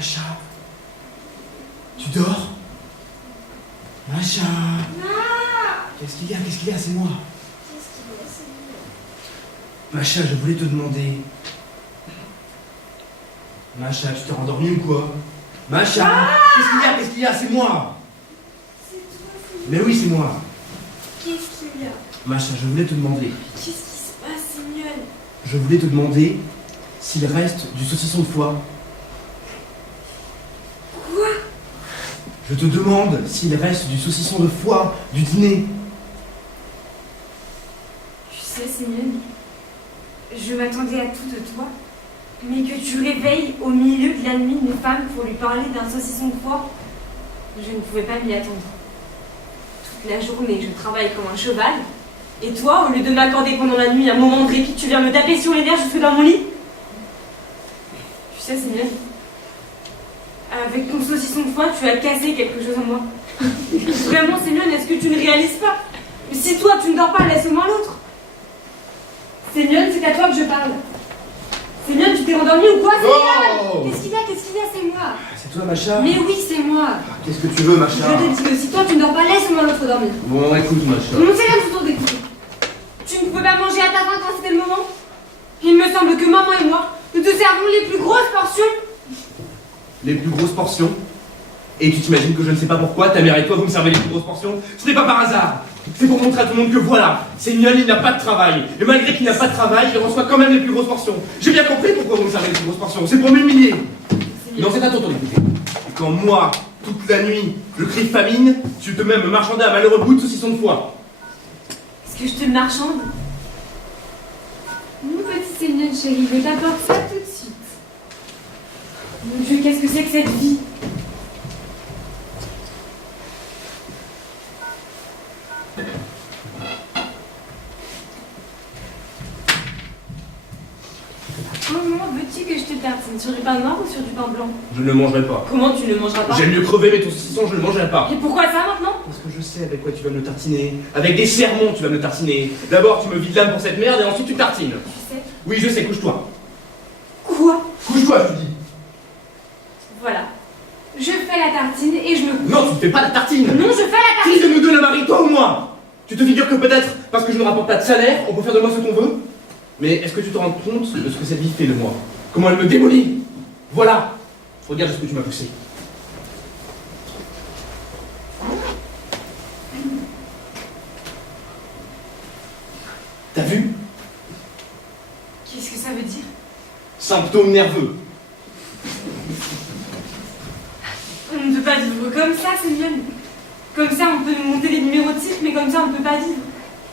Macha, tu dors? Macha. Qu'est-ce qu'il y a? Qu'est-ce qu'il y a? C'est moi. Macha, je voulais te demander. Macha, tu t'es rendormie ou quoi? Macha, qu'est-ce qu'il y a? Qu'est-ce qu'il y a? C'est moi. C'est toi, Simone. Mais oui, c'est moi. Qu'est-ce qu'il y a? Macha, je voulais te demander. Qu'est-ce qui se passe, Simone? Je voulais te demander s'il reste du saucisson de foie. Quoi? Je te demande s'il reste du saucisson de foie du dîner. Tu sais, Simone, je m'attendais à tout de toi, mais que tu réveilles au milieu de la nuit une femme pour lui parler d'un saucisson de foie, je ne pouvais pas m'y attendre. Toute la journée, je travaille comme un cheval, et toi, au lieu de m'accorder pendant la nuit un moment de répit, tu viens me taper sur les nerfs jusque dans mon lit. Tu sais, Simone, avec ton saucisson de foie, tu as cassé quelque chose en moi. Vraiment, Simone, est-ce que tu ne réalises pas? Si toi, tu ne dors pas, laisse au moins l'autre. Simone, c'est à toi que je parle. Simone, tu t'es endormi ou quoi? Oh! Qu'est-ce qu'il y a? Qu'est-ce qu'il y a? C'est moi. C'est toi, Macha? Mais oui, c'est moi. Qu'est-ce que tu veux, Macha? Je te dis aussi, toi tu ne dors pas, laisse-moi l'autre dormir. Bon, écoute, Macha. Non, c'est rien du tout d'écouter. Tu ne pouvais pas manger à ta faim quand c'était le moment? Il me semble que maman et moi, nous te servons les plus grosses portions. Les plus grosses portions? Et tu t'imagines que je ne sais pas pourquoi ta mère et toi vous me servez les plus grosses portions? Ce n'est pas par hasard. C'est pour montrer à tout le monde que voilà, Sémione il n'a pas de travail. Et malgré qu'il n'a pas de travail, il reçoit quand même les plus grosses portions. J'ai bien compris pourquoi vous me servez les plus grosses portions. C'est pour m'humilier. Non, c'est à ton tour d'écouter. Et quand moi, toute la nuit, je crie famine, tu te mets à me marchander un malheureux bout de saucisson de foie. Est-ce que je te marchande? Mon petit Sémione chéri, je t'apporte ça tout de suite. Mon Dieu, qu'est-ce que c'est que cette vie? Comment veux-tu que je te tartine? Sur du pain noir ou sur du pain blanc? Je ne le mangerai pas. Comment tu ne le mangeras pas? J'aime mieux crever, mais ton saucisson, je ne le mangerai pas. Et pourquoi ça maintenant? Parce que je sais avec quoi tu vas me le tartiner. Avec des sermons, tu vas me le tartiner. D'abord, tu me vides l'âme pour cette merde, et ensuite tu tartines. Tu sais? Oui, je sais, couche-toi. Quoi? Couche-toi, je te dis. Voilà. Je fais la tartine et je me couche. Non, tu ne fais pas la tartine. Non, je fais la Qui tartine. de nous deux la marie, toi ou moi? Tu te figures que peut-être, parce que je ne rapporte pas de salaire, on peut faire de moi ce qu'on veut? Mais est-ce que tu te rends compte de ce que cette vie fait de moi? Comment elle me démolit? Voilà. Regarde ce que tu m'as poussé. T'as vu? Qu'est-ce que ça veut dire? Symptômes nerveux. On ne peut pas vivre comme ça, Sémione. Comme ça, on peut nous monter des numéros de cycle, mais comme ça, on ne peut pas vivre.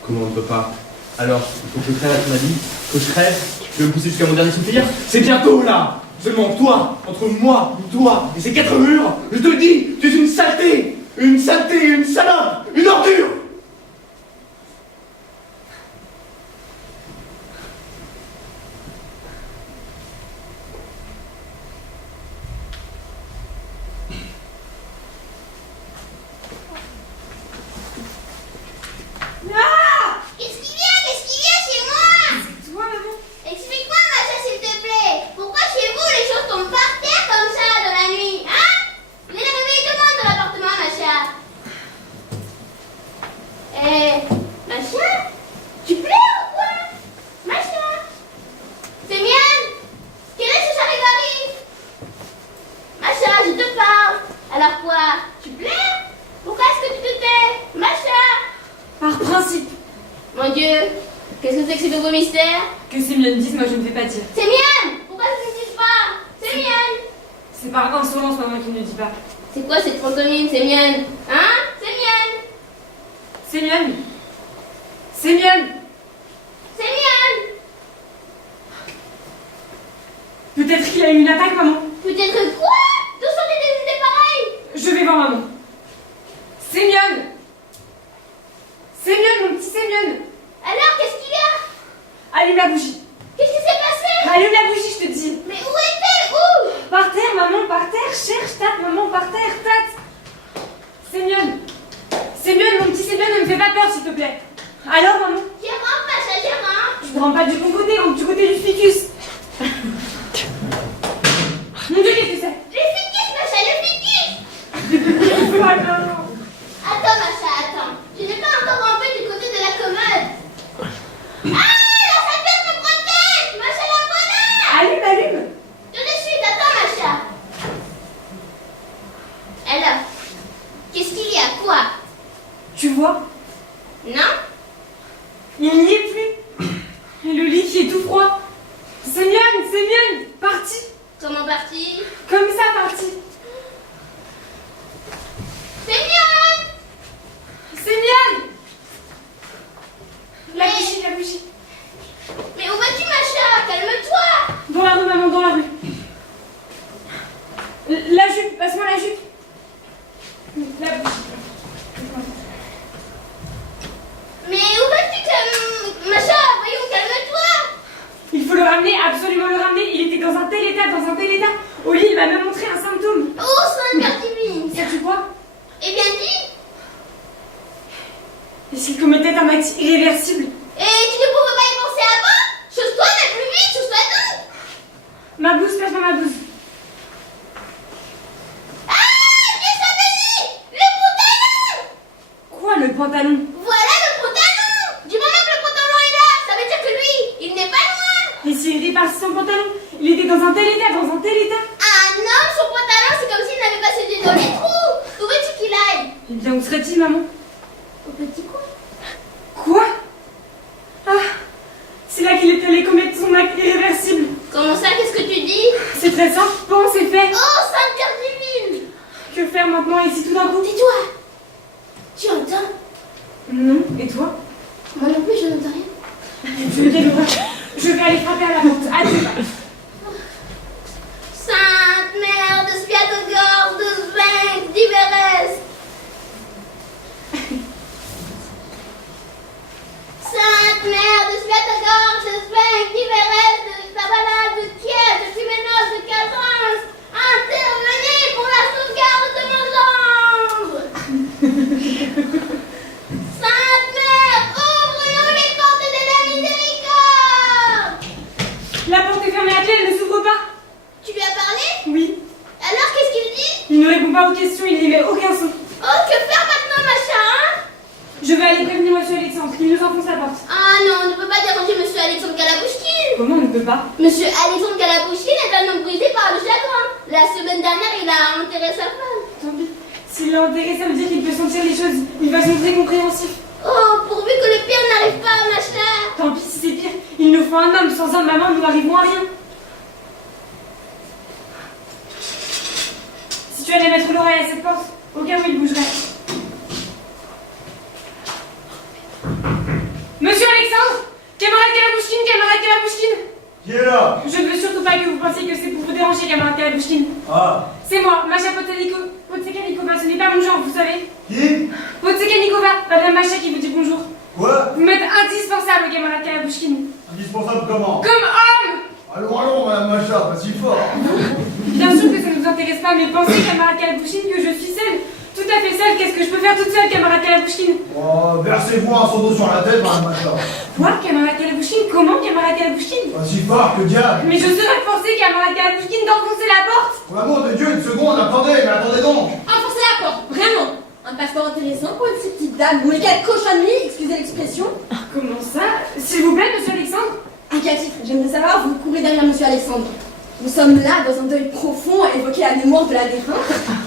Comment on ne peut pas? Alors, il faut que je crève à ton avis, que je crève, je vais me pousser jusqu'à mon dernier soupir. C'est bientôt là! Seulement toi, entre moi, toi et ces quatre murs, je te dis, tu es une saleté, une salope, une ordure! Alors quoi? Tu plais? Pourquoi est-ce que tu te tais? Macha! Par principe. Mon Dieu, qu'est-ce que c'est que ce nouveau mystère? Que Sémione dise, moi je ne vais pas dire. C'est mienne! Pourquoi tu ne dis pas? C'est mienne! C'est par insolence, maman, qui ne dit pas. C'est quoi cette pantomime? C'est mienne! Hein? C'est mienne! Sémione! Sémione! C'est mienne! Peut-être qu'il a eu une attaque, maman. Peut-être quoi? D'où sont des idées pareilles? Je vais voir maman. Sémione! Sémione, mon petit Sémione! Alors, qu'est-ce qu'il y a? Allume la bougie. Qu'est-ce qui s'est passé? Allume la bougie, je te dis. Mais où est-elle? Où? Par terre, maman, par terre. Cherche, tape, maman, par terre, tape. Sémione. Sémione, mon petit Sémione, ne me fais pas peur, s'il te plaît. Alors, maman? J'y rentre, Macha, j'y rentre. Je ne rentre pas du bon côté, rentre du côté du ficus. Mon Dieu, qu'est-ce que c'est? Le ficus, Macha, le ficus! Attends, Attends, Macha, attends. Je n'ai pas encore rampé du côté de la commode. Ah, la salpêtre me protège! Macha, la voilà! allume, allume. Tout de suite, attends, Macha. Alors, qu'est-ce qu'il y a? Quoi? Tu vois, Non? il n'y est plus. Et le lit qui est tout froid. Sémione, parti. Comment partir? Comme ça, parti. C'est mieux! Sémione. La Mais- bougie, la bougie. Mais où vas-tu, Macha? Calme-toi! Dans la rue, maman, dans la rue. La jupe, passe-moi la jupe. La bougie. Mais où vas-tu, Macha? Voyons, calme-toi! Il faut le ramener, absolument le ramener. Il était dans un tel état, Au lit, il m'a même montré un symptôme. Oh, son Père divine! Sais-tu quoi? Eh bien dit! Est-ce qu'il commettait un acte irréversible? Et tu ne pouvais pas y penser avant? Chose-toi, mais plus vite, chose-toi donc! Ma blouse, passe-moi ma blouse. Quoi, le pantalon? Voilà le pantalon! Du moment que le pantalon est là, ça veut dire que lui, il n'est pas loin! Et s'il était parti sans pantalon? Il était dans un tel état, dans un tel état. Ah non, son pantalon, c'est comme s'il n'avait pas ses yeux dans les trous! Où veux-tu qu'il aille? Eh bien, où serait-il, maman? Au petit coin. Quoi? Ah, c'est là qu'il est allé commettre son acte irréversible. Comment ça, qu'est-ce que tu dis? C'est très simple, bon, c'est fait. Oh, Sainte Vierge divine! Que faire maintenant ici tout d'un coup? Tais-toi! Tu entends? Non, et toi? Moi non plus, je n'entends rien. Je vais je vais aller frapper à la porte. Adieu. Sainte Mère de Spiatogore, de Svenk, d'Iverès. Sainte Mère de Spiatogore, de Svenk, d'Iverès, de Sabala, de Kiev, de Timénos, de Casans, intervenez pour la sauvegarde de nos ombres. Sainte Mère, ouvre-nous les portes de la miséricorde. La porte est fermée à clé, elle ne s'ouvre pas. Tu lui as parlé? Oui. Alors qu'est-ce qu'il dit? Il ne répond pas aux questions, il n'émet aucun son. Oh, que faire maintenant, machin, hein? Je vais aller prévenir monsieur Alexandre, il nous enfonce la porte. Ah non, on ne peut pas déranger Monsieur Alexandre Galabouchkine. Comment on ne peut pas? Monsieur Alexandre Galabouchkine est un homme brisé par le chagrin. La semaine dernière, il a enterré sa femme. Tant pis. S'il l'a enterré, ça veut dire qu'il peut sentir les choses. Il va se montrer compréhensif. Oh, pourvu que le pire n'arrive pas, machin. Tant pis si c'est pire. Il nous faut un homme. Sans un maman, nous n'arrivons à rien. Si tu allais mettre l'oreille à cette porte, au cas où il bougerait. Monsieur Alexandre! Camarade Galabouchkine, camarade Galabouchkine! Qui est là? Je ne veux surtout pas que vous pensiez que c'est pour vous déranger, camarade Galabouchkine. Ah. C'est moi, Masha Potsekanikova, ce n'est pas mon genre, vous savez. Qui? Potsekanikova, madame Masha qui vous dit bonjour. Quoi? Vous m'êtes indispensable, camarade Galabouchkine. Indispensable comment? Comme homme! Allons, madame Macha, pas si fort. Bien sûr que ça ne vous intéresse pas, mais pensez, camarade Galabouchkine, que je suis seule. Tout à fait seule, qu'est-ce que je peux faire toute seule, camarade Galabouchkine? Oh, versez-vous un seau d'eau sur la tête, madame Macha. Quoi, camarade Galabouchkine? Comment, camarade Galabouchkine? Pas si fort, que diable. Mais je serais forcée, camarade Galabouchkine, d'enfoncer la porte! Pour l'amour de Dieu, une seconde, attendez, mais attendez donc. Enfoncer la porte, vraiment. Un passeport intéressant pour une petite dame. Ou les quelle cochonnerie, excusez l'expression. Comment ça? S'il vous plaît, monsieur Alexandre? À quel titre? J'aimerais savoir, vous courez derrière monsieur Alexandre. Nous sommes là, dans un deuil profond, à évoquer la mémoire de la défunte.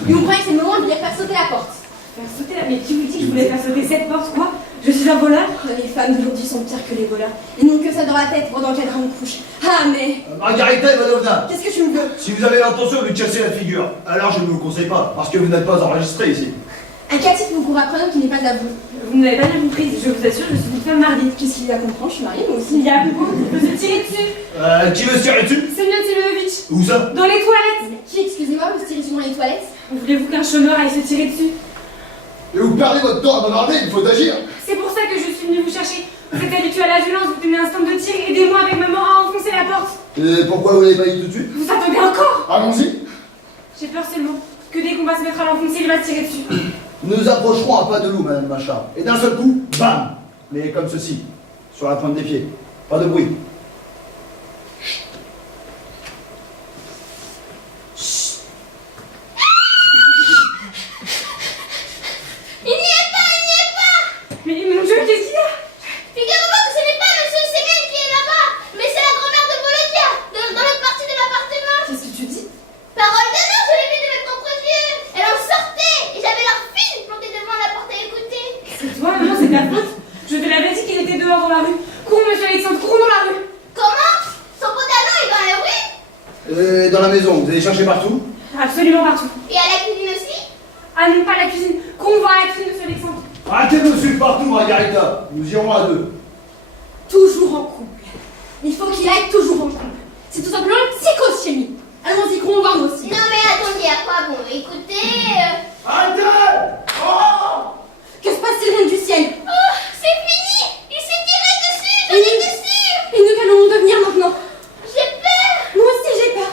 Et vous croyez que c'est le moment de lui faire sauter la porte. Faire sauter la... Mais qui vous dit que je voulais faire sauter cette porte, quoi? Je suis un voleur? Les femmes d'aujourd'hui sont pires que les voleurs. Ils n'ont que ça dans la tête pour dans le cadre de couche. Ah, mais... Margarita Ivanovna, Qu'est-ce que tu me veux? si vous avez l'intention de lui casser la figure, alors je ne vous le conseille pas, parce que vous n'êtes pas enregistré ici. À quel titre vous courez après un homme qui n'est pas à vous? Vous n'avez pas bien compris, je vous assure, je suis une femme mariée. Qu'est-ce qu'il y a à comprendre? Je suis mariée, moi aussi. Il y a un plus beau qui peut se tirer dessus. Qui veut se tirer dessus? Semyon Tilovitch. Où ça? Dans les toilettes. Mais qui, excusez-moi, vous tirez sur moi les toilettes? Voulez-vous qu'un chômeur aille se tirer dessus? Et vous perdez votre temps à m'aborder, il faut agir. C'est pour ça que je suis venue vous chercher. Vous êtes habitué à la violence, vous tenez un stand de tir, aidez-moi avec maman à enfoncer la porte. Et pourquoi vous l'avez pas dit tout de suite? Vous attendez encore? Allons-y. J'ai peur seulement que dès qu'on va se mettre à l'enfoncer, il va se tirer dessus. Nous nous approcherons à pas de loup, madame Macha. Et d'un seul coup, bam! Mais comme ceci, sur la pointe des pieds. Pas de bruit. Il n'y est pas! Mais mon Dieu, qu'est-ce qu'il y a? Figurez-vous que ce n'est pas Monsieur Semyon qui est là-bas, mais c'est la grand-mère de Volodia, dans l'autre partie de l'appartement. Qu'est-ce que tu dis? Parole d'honneur, je l'ai vu de mes propres yeux. Elle en sortait, et j'avais leur fille plantée devant la porte à écouter. C'est toi, maman, c'est ta faute. Je te l'avais dit qu'il était dehors dans la rue. Cours, monsieur Alexandre, cours dans la rue. Comment? Son pantalon est dans la rue? Dans la maison, vous allez chercher partout? Absolument partout. Et à la cuisine aussi? Ah non, pas la cuisine. Cours voir la cuisine, monsieur Alexandre. Arrêtez de me suivre partout, Margarita. Nous irons à deux. Toujours en couple. Il faut qu'il aille toujours en couple. C'est tout simplement une psychose chez lui. Allons-y, courons voir nous aussi. Non mais attendez, à quoi bon? Écoutez... Arrêtez! Oh! Que se passe-t-il, reine du ciel? Oh, c'est fini! Il s'est tiré dessus, j'en étais sûre! Et nous qu'allons-nous devenir maintenant? J'ai peur! Moi aussi j'ai peur.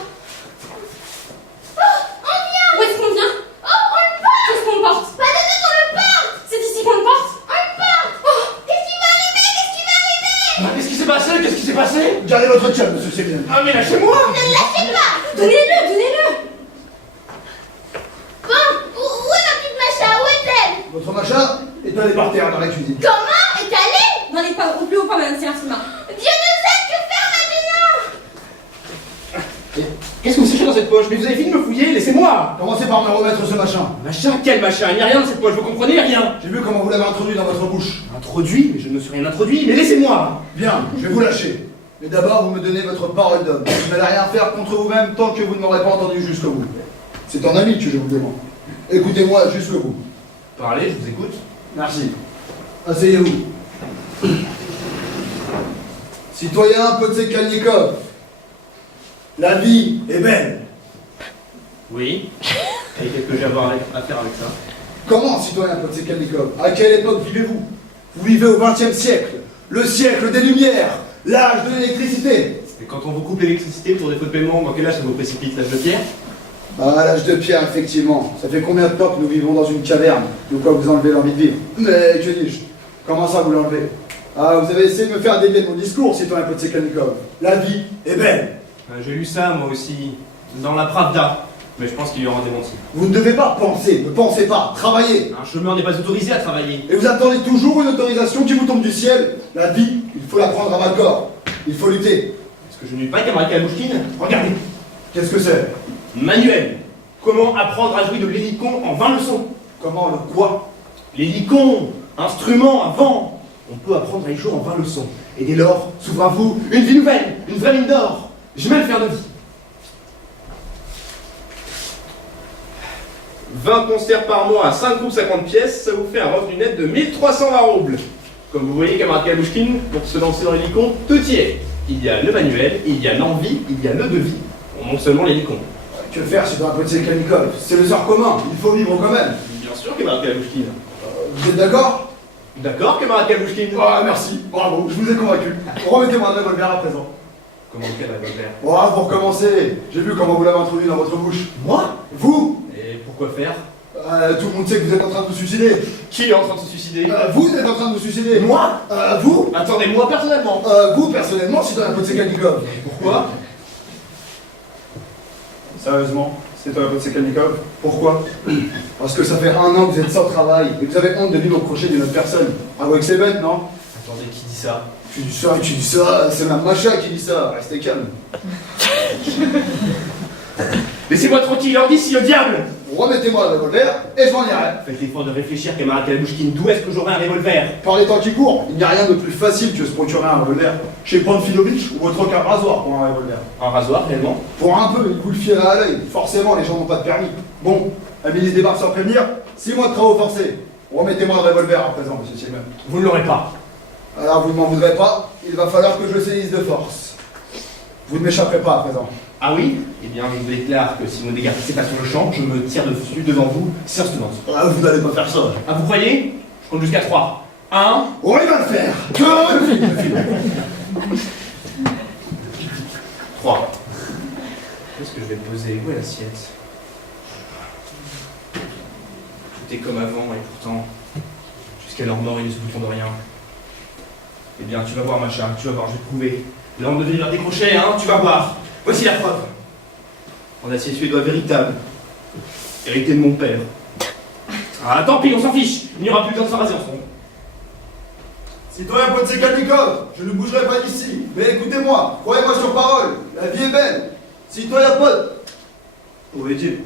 Oh, on vient! Où est-ce qu'on vient? Oh, on le porte! Qu'est-ce qu'on porte? Pas de doute, on le porte! C'est ici qu'on le porte? On le porte! Oh, qu'est-ce qui va arriver? Qu'est-ce qui va arriver? Qu'est-ce qui s'est passé? Qu'est-ce qui s'est passé? Gardez votre calme, monsieur Semyon. Ah mais lâchez-moi! Ne le lâchez pas! Donnez-le, donnez-le. Bon, où est ma petite Macha? Où est-elle? Votre Macha est allée par terre dans la cuisine. Comment est allée? Dans les pas, au plus haut pas, madame Sérafima. Dieu nous aide, que faire maintenant? Qu'est-ce que vous cherchez dans cette poche? Mais vous avez fini de me fouiller, laissez-moi! Commencez par me remettre ce machin. Machin? Quel machin? Il n'y a rien dans cette poche, vous comprenez? Rien! J'ai vu comment vous l'avez introduit dans votre bouche. Introduit? Mais je ne me suis rien introduit, mais laissez-moi! Bien, je vais vous lâcher. Mais d'abord, vous me donnez votre parole d'homme. Vous n'allez rien faire contre vous-même tant que vous ne m'aurez pas entendu jusqu'au bout. C'est en ami que je vous demande. Écoutez-moi jusqu'au bout. Parlez, je vous écoute. Merci. Asseyez-vous. Citoyen Potsekalnikov, la vie est belle. Oui. Et qu'est-ce que j'ai à voir à faire avec ça? Comment, citoyen Potsekalnikov? À quelle époque vivez-vous? Vous vivez au XXe siècle, le siècle des Lumières, l'âge de l'électricité. Et quand on vous coupe l'électricité pour défaut de paiement, dans quel âge ça vous précipite? L'âge de pierre? Ah, l'âge de pierre, effectivement. Ça fait combien de temps que nous vivons dans une caverne? De quoi vous enlevez l'envie de vivre? Mais que dis-je? Comment ça vous l'enlevez? Ah, vous avez essayé de me faire dévier de mon discours, citoyen Potsekalnikov. La vie est belle. J'ai lu ça, moi aussi, dans la Pravda. Mais je pense qu'il y aura des menti. Vous ne devez pas penser, ne pensez pas, travaillez. Un chômeur n'est pas autorisé à travailler. Et vous attendez toujours une autorisation qui vous tombe du ciel. La vie, il faut la prendre à bras le corps. Il faut lutter. Est-ce que je n'ai pas camarade Kalouchkine? Regardez. Qu'est-ce que c'est? Manuel. Comment apprendre à jouer de l'hélicon en 20 leçons? Comment, le quoi? L'hélicon, instrument à vent. On peut apprendre à y jouer en 20 leçons. Et dès lors, s'ouvre à vous une vie nouvelle, une vraie mine d'or. Je vais le faire de vie. 20 concerts par mois à 5 groupes 50 pièces, ça vous fait un revenu net de 1320 roubles. Comme vous voyez, camarade Kalouchkine, pour se lancer dans l'hélicon, tout y est. Il y a le manuel, il y a l'envie, il y a le devis. On manque seulement l'hélicon. Que faire, citoyen Potsekalnikov? C'est le sort commun, il faut vivre quand même. Bien sûr, camarade Kalouchkine. Vous êtes d'accord? D'accord, camarade Kalouchkine. Ah, merci, bravo, je vous ai convaincu. Remettez-moi un revolver à présent. Comment quel revolver? Oh, pour commencer, j'ai vu comment vous l'avez introduit dans votre bouche. Moi? Vous? Et pourquoi faire? Tout le monde sait que vous êtes en train de vous suicider. Qui est en train de se suicider? Vous êtes en train de vous suicider. Moi? Vous? Attendez, moi personnellement. Vous, personnellement, citoyen Potsekalnikov. Pourquoi? Sérieusement, citoyen Potsekalnikov, pourquoi? Parce que ça fait 1 an que vous êtes sans travail et que vous avez honte de vivre au crochet d'une autre personne. Avouez que c'est bête, non? Attendez, qui dit ça? Tu dis ça et tu dis ça, c'est ma Macha qui dit ça, restez calme. Laissez-moi tranquille, leur d'ici, le diable! Remettez-moi le revolver et je m'en irai. Faites l'effort de réfléchir, camarade Kalouchkine, d'où est-ce que j'aurai un revolver? Par les temps qui courent, il n'y a rien de plus facile que se procurer un revolver. Chez Panfilovitch ou autre qu'un rasoir pour un revolver. Un rasoir, réellement? Pour un peu, il vous le fiera à l'œil. Forcément, les gens n'ont pas de permis. Bon, la milice débarque sans prévenir, 6 mois de travaux forcés. Remettez-moi le revolver à présent, monsieur Siemens. Vous ne l'aurez pas. Alors vous ne m'en voudrez pas, il va falloir que je le saisisse de force. Vous ne m'échapperez pas à présent. Ah oui? Eh bien, je vous déclare que si vous ne dégarpissez pas sur le champ, je me tire dessus devant vous, séance tenante. Ah, vous n'allez pas faire ça. Ah, vous croyez? Je compte jusqu'à 3. 1. Oh, il va le faire. 3. Qu'est-ce que je vais poser? Où est l'assiette? Tout est comme avant et pourtant, jusqu'à leur mort, ils ne se douteront de rien. Eh bien, tu vas voir, Macha, tu vas voir, je vais te prouver. Là, on devait leur décrocher, hein, tu vas voir. Voici la preuve. En acier suédois véritable, hérité de mon père. Ah, tant pis, on s'en fiche. Il n'y aura plus besoin de s'en raser en ce moment. Citoyen Potsekalnikov, je ne bougerai pas d'ici. Mais écoutez-moi, croyez-moi sur parole, la vie est belle. Citoyen Pot... Où est-il?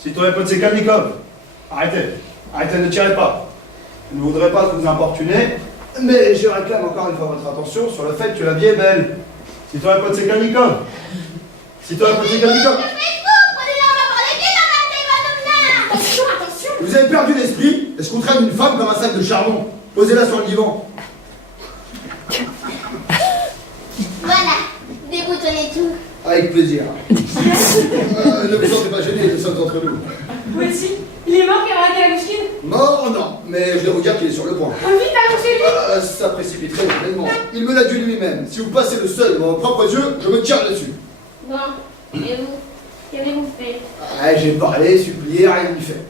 Citoyen Potsekalnikov, arrêtez. Arrêtez, ne tirez pas. Je ne voudrais pas vous importuner, mais je réclame encore une fois votre attention sur le fait que la vie est belle. Citoyen Potsekalnikov. Citoyen Potsekalnikov. Attention, attention. Vous avez perdu l'esprit? Est-ce qu'on traîne une femme comme un sac de charbon? Posez-la sur le divan. Voilà, déboutonnez tout. Avec plaisir. Ne vous sentez pas gêné, nous sommes entre nous. Voici, il est mort, camarade Kalouchkine? Mort, non, mais je vais vous dire qu'il est sur le point. Vite, allongez-lui! Ça précipiterait évidemment. Il me l'a dit lui-même. Si vous passez le seuil devant vos propres yeux, je me tire dessus. Bon, et vous? Qu'avez-vous fait? J'ai parlé, supplié, rien n'y fait.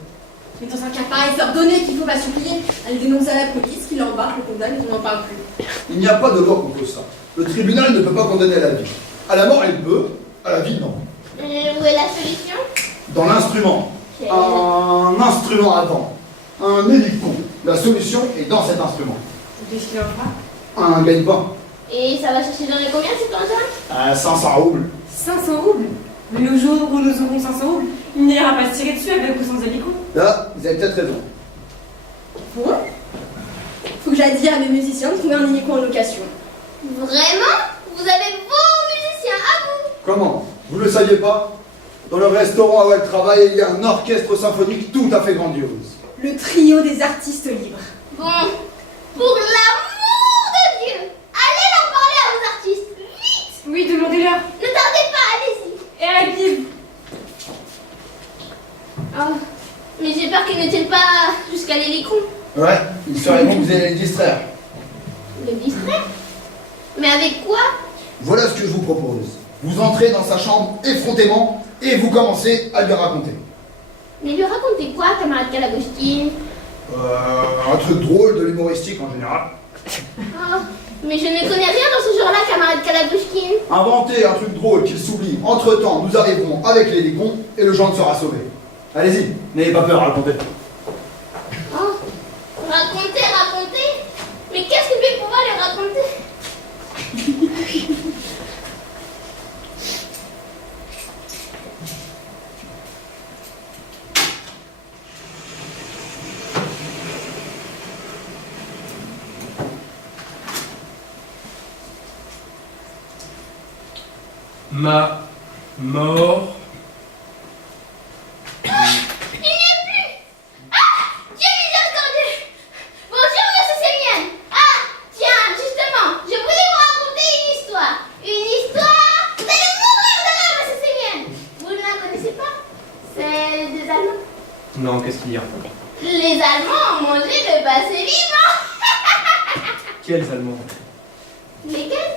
Mais dans un cas pareil, c'est ordonné qu'il faut pas supplier. Elle dénonce à la police, qui l'embarque, le condamne et qu'on n'en parle plus. Il n'y a pas de loi contre ça. Le tribunal ne peut pas condamner à la vie. À la mort, il peut, à la vie, non. Et où est la solution? Dans l'instrument. Quel? Un instrument à vent. Un hélicon. La solution est dans cet instrument. Qu'est-ce qu'il en fera? Un gagne-pain. Et ça va chercher dans les combien cet engin? 500 roubles. 500 roubles. Mais le jour où nous aurons 500 roubles, il n'ira pas se tirer dessus avec ou sans hélico. Là, vous avez peut-être raison. Bon. Faut que j'aille dire à mes musiciens de trouver un hélico en location. Vraiment? Vous avez vos musiciens à vous? Comment? Vous ne le saviez pas? Dans le restaurant où elle travaille, il y a un orchestre symphonique tout à fait grandiose. Le trio des artistes libres. Bon, pour l'amour de Dieu, allez leur parler à vos artistes, vite! Oui, demandez-leur. Ne tardez pas, allez-y! Et à la Bible. Oh, mais j'ai peur qu'ils ne tiennent pas jusqu'à l'hélicon. Ouais, il serait bon que vous allez les distraire. Le distraire? Mais avec quoi? Voilà ce que je vous propose. Vous entrez dans sa chambre effrontément et vous commencez à lui raconter. Mais lui racontez quoi, camarade Calagostine? Un truc drôle de l'humoristique en général. Oh, mais je ne connais rien dans ce genre-là, camarade Calagostine. Inventez un truc drôle qu'il s'oublie. Entre-temps, nous arriverons avec l'hélicon et le gendre sera sauvé. Allez-y, n'ayez pas peur, racontez. Oh, racontez, racontez. Mais qu'est-ce que je vais pouvoir lui raconter? Ma mort. Il n'y est plus! Ah! Dieu miséricordieux! Bonjour, monsieur Sémienne! Ah! Tiens, justement, je voulais vous raconter une histoire! Une histoire! Vous allez mourir de rire, monsieur Sémienne! Vous ne la connaissez pas? C'est des Allemands. Non, qu'est-ce qu'il y a? Les Allemands ont mangé le passé vivant! Quels Allemands? Lesquels?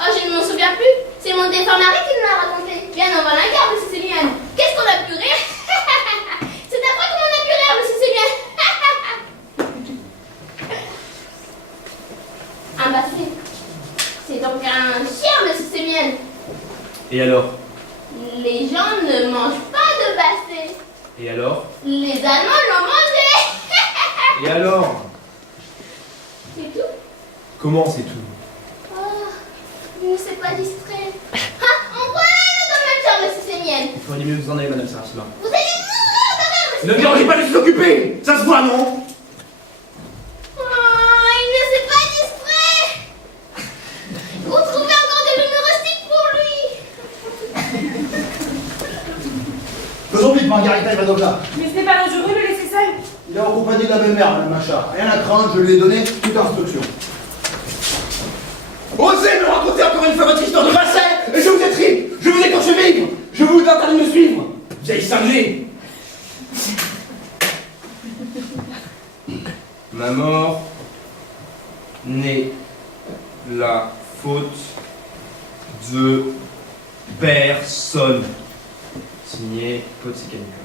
Oh, je ne m'en souviens plus. C'est mon défunt mari qui nous l'a raconté. Bien, on va la garde, monsieur Sémienne. Qu'est-ce qu'on a pu rire? C'est après qu'on a pu rire, monsieur Sémienne. Un basset. C'est donc un chien, monsieur Sémienne. Et alors? Les gens ne mangent pas de basset. Et alors? Les Allemands l'ont mangé. Et alors? C'est tout? Comment c'est tout? Oh, il ne s'est pas distrait. Ah, envoyez-le dans ma chambre, monsieur Sémienne. Il faudrait mieux vous en aller, madame Sarasima. Vous allez mourir de rire, monsieur Ne me dérangez pas, je suis occupé! Ça se voit, non? Oh, il ne s'est pas distrait. Vous trouvez encore de l'humoristique pour lui. Faisons vite, Margarita Ivanovna. Mais ce n'est pas dangereux de le laisser seul. Il est en compagnie de la belle-mère, madame Macha. Rien à craindre, je lui ai donné toute instruction. Osez me raconter encore une fois votre histoire de basset et je vous étripe, je vous écorche vivre, je vous interdis de me suivre, vieille cinglée. Ma mort n'est la faute de personne. Signé Potsekanikov.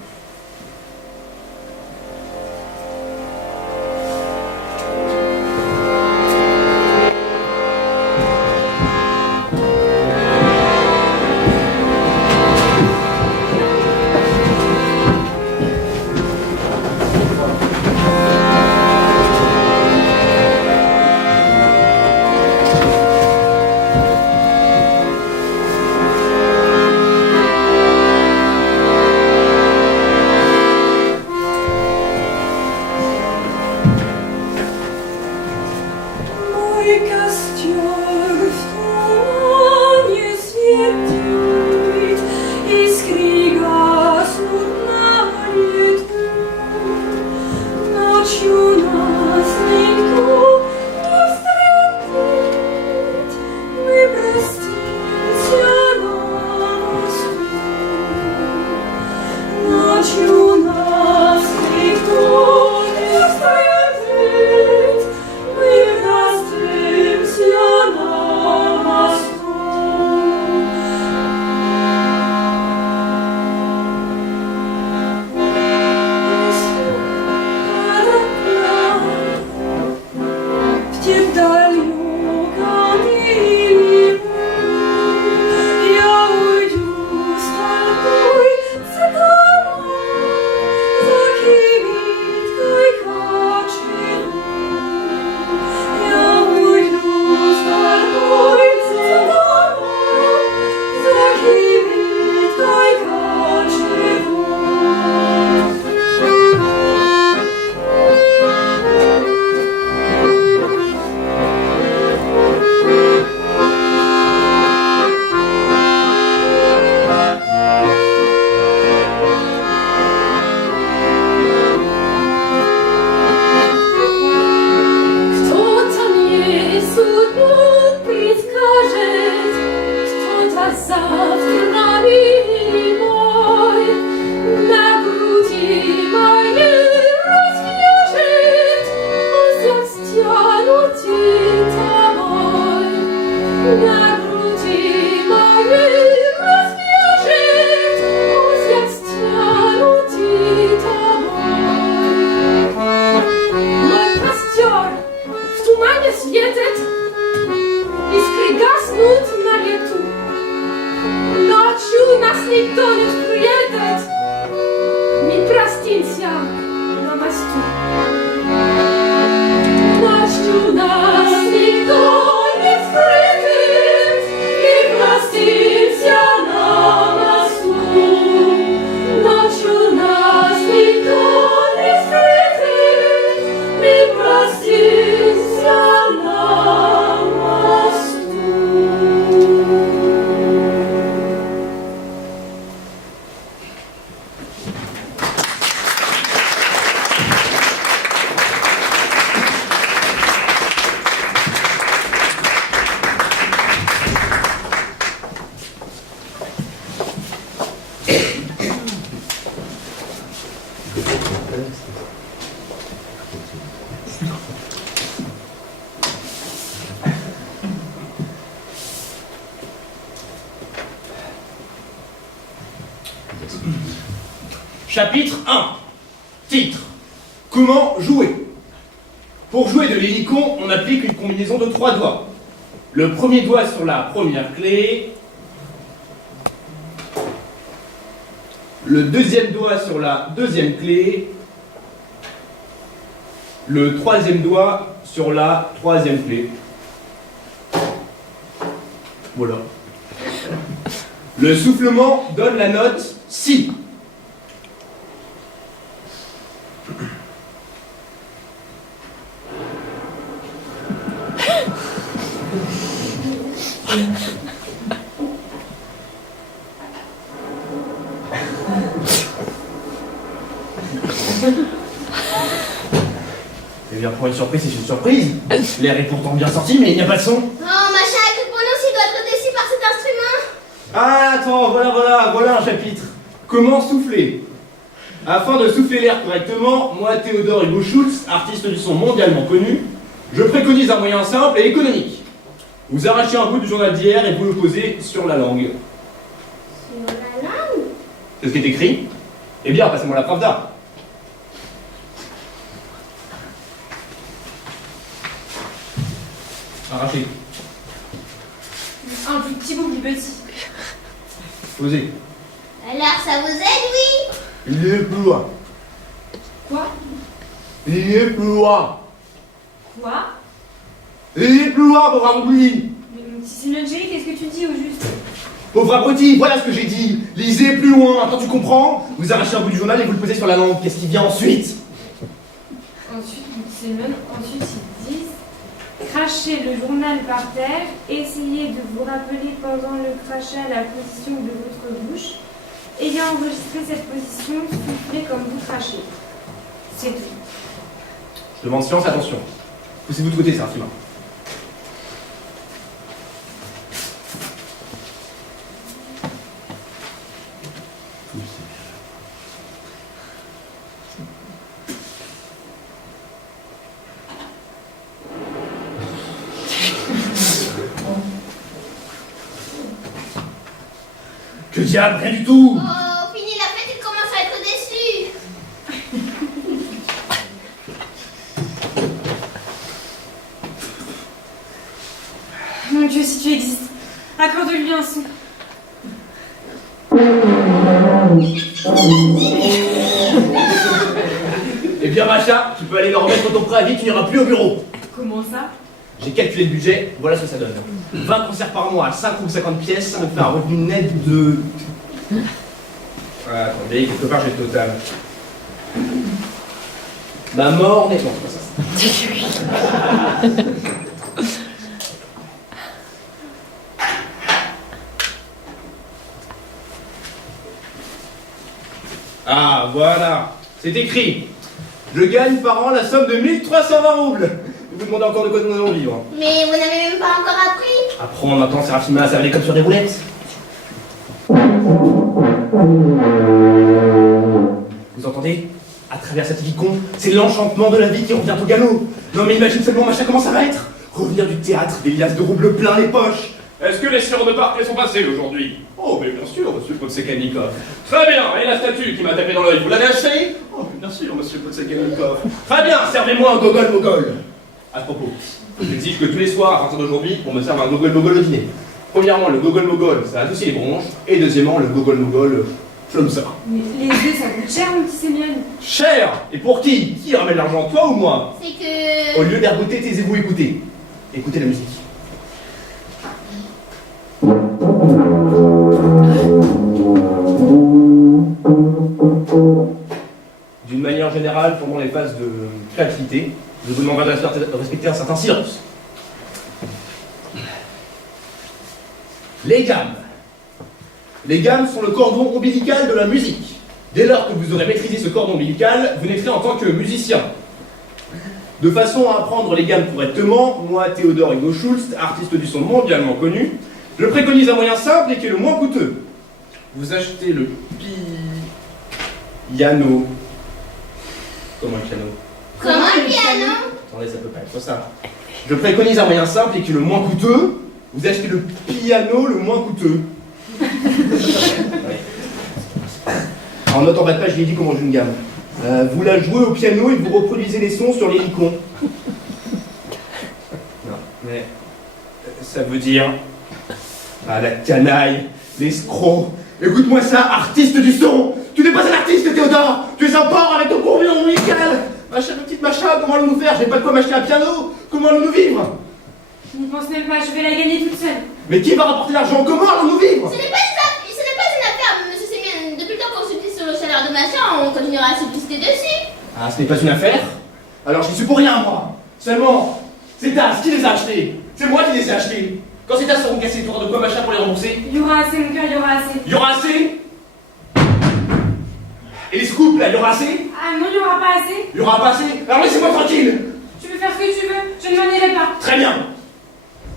никто не приедет. Мы простимся на мосту. Ночью нас никто не встретит. Мы простимся на мосту. Ночью нас никто не встретит. Мы простимся на мосту. Chapitre 1. Titre. Comment jouer? Pour jouer de l'hélicon, on applique une combinaison de 3 doigts. Le premier doigt sur la première clé. Le deuxième doigt sur la deuxième clé. Le troisième doigt sur la troisième clé. Voilà. Le soufflement donne la note Si. Eh bien, pour une surprise, c'est une surprise. L'air est pourtant bien sorti, mais il n'y a pas de son. Oh, machin, écoute mon aussi doit être déçu par cet instrument. Ah, attends, voilà un chapitre. Comment souffler? Afin de souffler l'air correctement, moi, Théodore Hugo Schultz, artiste du son mondialement connu, je préconise un moyen simple et économique. Vous arrachez un bout du journal d'hier et vous le posez sur la langue. Sur la langue? C'est ce qui est écrit? Eh bien, passez-moi la pravda. Arrachez. Un plus petit bout, plus petit. Posez. Alors, ça vous aide, oui? Il est plus loin. Quoi? Il est plus loin. Quoi? Il est plus loin, pauvre abruti. Mais mon petit Simon-Jerry, qu'est-ce que tu dis au juste? Pauvre abruti, voilà ce que j'ai dit. Lisez plus loin. Attends, tu comprends? Vous arrachez un bout du journal et vous le posez sur la langue. Qu'est-ce qui vient ensuite? Ensuite, mon petit Simon, ensuite ils disent crachez le journal par terre, essayez de vous rappeler pendant le crachat la position de votre bouche. Ayant enregistré cette position, soufflez comme vous crachez. C'est tout. Je demande silence, attention. Poussez-vous de côté, Seraphima. Que diable, rien du tout! Oh, fini la fête, il commence à être déçu. Mon Dieu, si tu existes, accorde-lui un son. Eh bien, Macha, tu peux aller leur remettre ton préavis, tu n'iras plus au bureau. Comment ça? J'ai calculé le budget, voilà ce que ça donne. 20 concerts par mois à 5 ou 50 pièces, ça me fait un revenu net de... Attendez, quelque part j'ai le total. Ma mort n'est... Non, c'est pas ça. Ah, voilà. C'est écrit. Je gagne par an la somme de 1320 roubles. Vous demandez encore de quoi nous allons vivre. Mais vous n'avez même pas encore appris. Apprends maintenant, Seraphima, ça va aller comme sur des roulettes. Vous entendez? À travers cet hélicon, c'est l'enchantement de la vie qui revient au galop. Non mais imagine seulement, machin, comment ça va être? Revenir du théâtre, des liasses de roubles plein les poches. Est-ce que les séances de parquet sont passées aujourd'hui? Oh, mais bien sûr, monsieur Podsekalnikov. Très bien, et la statue qui m'a tapé dans l'œil, vous l'avez achetée? Oh, bien sûr, monsieur Podsekalnikov. Très bien, servez-moi un gogol-mogol. À ce propos, j'exige que tous les soirs, à partir d'aujourd'hui, on me serve un gogol-mogol au dîner. Premièrement, le gogol-mogol, ça adoucit les bronches. Et deuxièmement, le gogol-mogol, flemme ça. Mais les deux, ça coûte cher, mon petit Sémione. Cher! Et pour qui? Qui ramène l'argent, toi ou moi? C'est que... Au lieu d'ergoter, taisez-vous, écoutez. Écoutez la musique. D'une manière générale, pendant les phases de créativité, je vous demanderai de respecter un certain silence. Les gammes. Les gammes sont le cordon ombilical de la musique. Dès lors que vous aurez maîtrisé ce cordon ombilical, vous naîtrez en tant que musicien. De façon à apprendre les gammes correctement, moi, Théodore Hugo Schultz, artiste du son mondialement connu, je préconise un moyen simple et qui est le moins coûteux. Vous achetez le piano. Comment un piano? Comment le piano? Attendez, ça peut pas être ça. Je préconise un moyen simple et qui est le moins coûteux. Vous achetez le piano le moins coûteux. En note en bas de page, je l'ai dit comment jouer une gamme. Vous la jouez au piano et vous reproduisez les sons sur l'hélicon. Non, mais ça veut dire... Ah, la canaille, l'escroc. Écoute-moi ça, artiste du son. Tu n'es pas un artiste, Théodore. Tu es un porc avec ton courbillon ombilical. Ma chère petite Macha, comment allons-nous faire? J'ai pas de quoi m'acheter un piano. Comment allons-nous vivre? Je n'y pense même pas, je vais la gagner toute seule. Mais qui va rapporter l'argent? Comment allons-nous vivre? Ce n'est pas une affaire, monsieur Sémione. Depuis le temps qu'on subsiste sur le salaire de Macha, on continuera à subsister dessus. Ah, ce n'est pas une affaire? Alors je n'y suis pour rien, moi. Seulement, ces tasses, qui les a achetées? C'est moi qui les ai achetées. Quand ces tasses seront cassées, tu auras de quoi Macha pour les rembourser? Il y aura assez, mon cœur, il y aura assez. Il y aura assez? Et les scoops, là, il y aura assez? Ah non, il n'y aura pas assez. Il y aura pas assez? Alors laissez-moi tranquille. Tu peux faire ce que tu veux, je ne m'en irai pas. Très bien.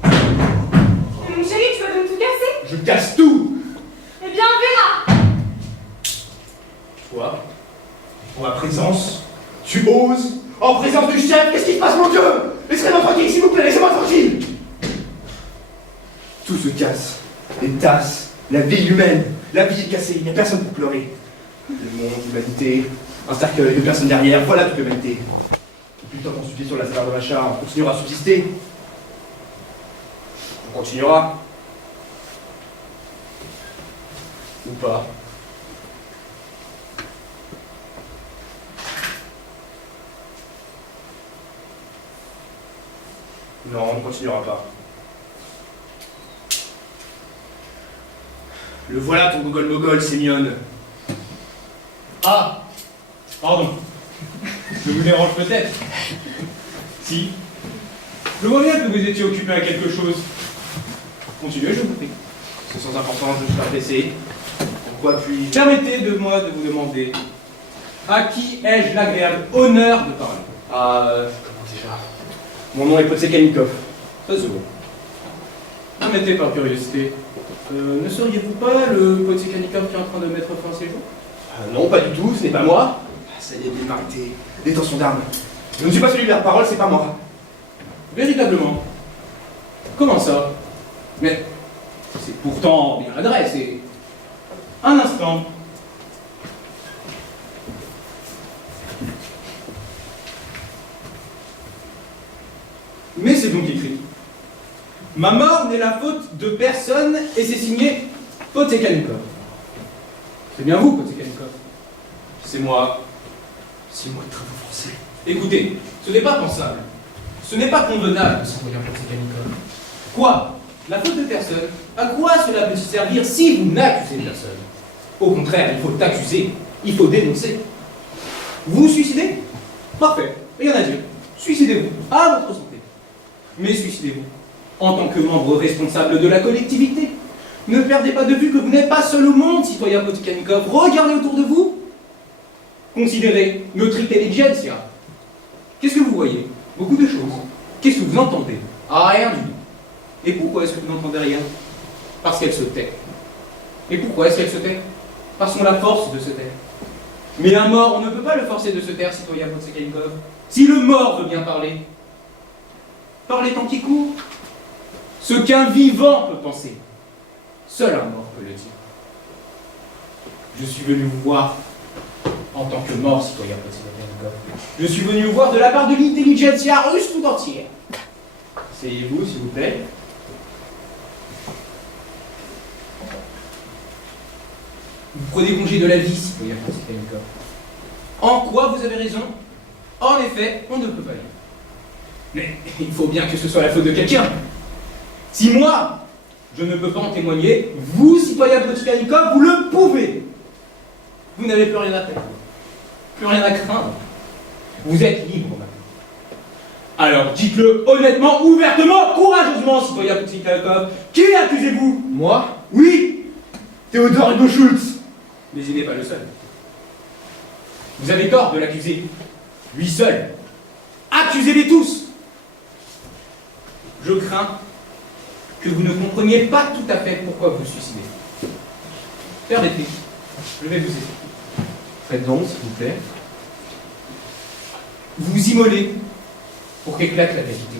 Mais mon chéri, tu vas donc tout casser? Je casse tout. Eh bien, on verra. Toi, en ma présence, tu oses? En présence du chef, qu'est-ce qui se passe, mon Dieu? Laissez-moi tranquille, s'il vous plaît, laissez-moi tranquille. Tout se casse. Les tasses, la vie humaine. La vie est cassée, il n'y a personne pour pleurer. Le monde, l'humanité, un cercueil de personnes derrière, voilà toute l'humanité. Depuis le temps qu'on subsiste sur la salaire de Macha, on continuera à subsister. On continuera. Ou pas. Non, on ne continuera pas. Le voilà ton gogol-mogol, Sémione. Ah, pardon. Je vous dérange peut-être. Si. Je vois bien que vous étiez occupé à quelque chose. Continuez, je vous prie. C'est sans importance, je suis pressé. Pourquoi puis-je... Permettez de moi de vous demander à qui ai-je l'agréable honneur de parler? Comment déjà? Mon nom est Potsekanikov. Ça se voit. Permettez par curiosité. Ne seriez-vous pas le Potsekanikov qui est en train de mettre fin à ses jours? Non, pas du tout, ce n'est pas moi. Ça y est, démarité. Détention d'armes. Je ne suis pas celui de la parole, c'est pas moi. Véritablement. Comment ça? Mais c'est pourtant bien l'adresse et... Un instant. Mais c'est donc écrit. Ma mort n'est la faute de personne et c'est signé Potsekanikov. C'est bien vous, Potsekanikov. C'est moi. C'est moi de travaux français. Écoutez, ce n'est pas pensable. Ce n'est pas convenable, citoyen Potsekanikov. Quoi? La faute de personne? À quoi cela peut servir si vous n'accusez personne? Au contraire, il faut accuser, il faut dénoncer. Vous vous suicidez? Parfait, et en adieu. Suicidez-vous, à votre santé. Mais suicidez-vous en tant que membre responsable de la collectivité. Ne perdez pas de vue que vous n'êtes pas seul au monde, citoyen Potsekanikov. Regardez autour de vous. Considérez notre intelligentsia. Qu'est-ce que vous voyez? Beaucoup de choses. Qu'est-ce que vous entendez? Ah, rien du tout. Et pourquoi est-ce que vous n'entendez rien? Parce qu'elle se tait. Et pourquoi est-ce qu'elle se tait? Parce qu'on la force de se taire. Mais un mort, on ne peut pas le forcer de se taire, citoyen Potsekanikov. Si le mort veut bien parler, parlez tant qu'il court. Ce qu'un vivant peut penser, seul un mort peut le dire. Je suis venu vous voir en tant que mort, citoyen Potsekanikov. Je suis venu vous voir de la part de l'intelligentsia russe tout entière. Asseyez-vous, s'il vous plaît. Vous prenez congé de la vie, citoyen Potsekanikov. En quoi vous avez raison? En effet, on ne peut pas lire. Mais il faut bien que ce soit la faute de quelqu'un. Si moi, je ne peux pas en témoigner, vous, citoyen Potsekanikov, vous le pouvez. Vous n'avez plus rien à faire. Plus rien à craindre. Vous êtes libre maintenant. Alors dites-le honnêtement, ouvertement, courageusement, citoyen Potsekanikov. Qui accusez-vous? Moi? Oui, Théodore Hugo Schultz. mais il n'est pas le seul. Vous avez tort de l'accuser. Lui seul. Accusez-les tous. Je crains que vous ne compreniez pas tout à fait pourquoi vous vous suicidez. Permettez, je vais vous aider. Faites donc, s'il vous plaît. Vous vous immolez pour qu'éclate la vérité.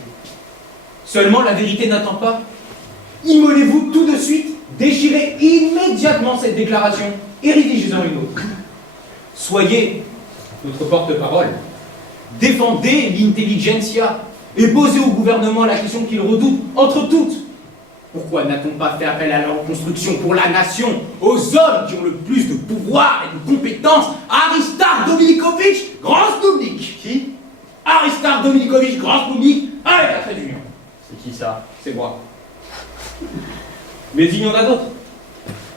Seulement la vérité n'attend pas. Immolez-vous tout de suite, déchirez immédiatement cette déclaration et rédigez-en une autre. Soyez notre porte-parole. Défendez l'intelligentsia et posez au gouvernement la question qu'il redoute entre toutes. Pourquoi n'a-t-on pas fait appel à la reconstruction pour la nation, aux hommes qui ont le plus de pouvoir et de compétences, Aristarque Dominikovitch Grand-Stubnik? Qui? Aristarque Dominikovitch Grand-Stubnik avec la trait d'union. C'est qui ça? C'est moi. Mais il y en a d'autres.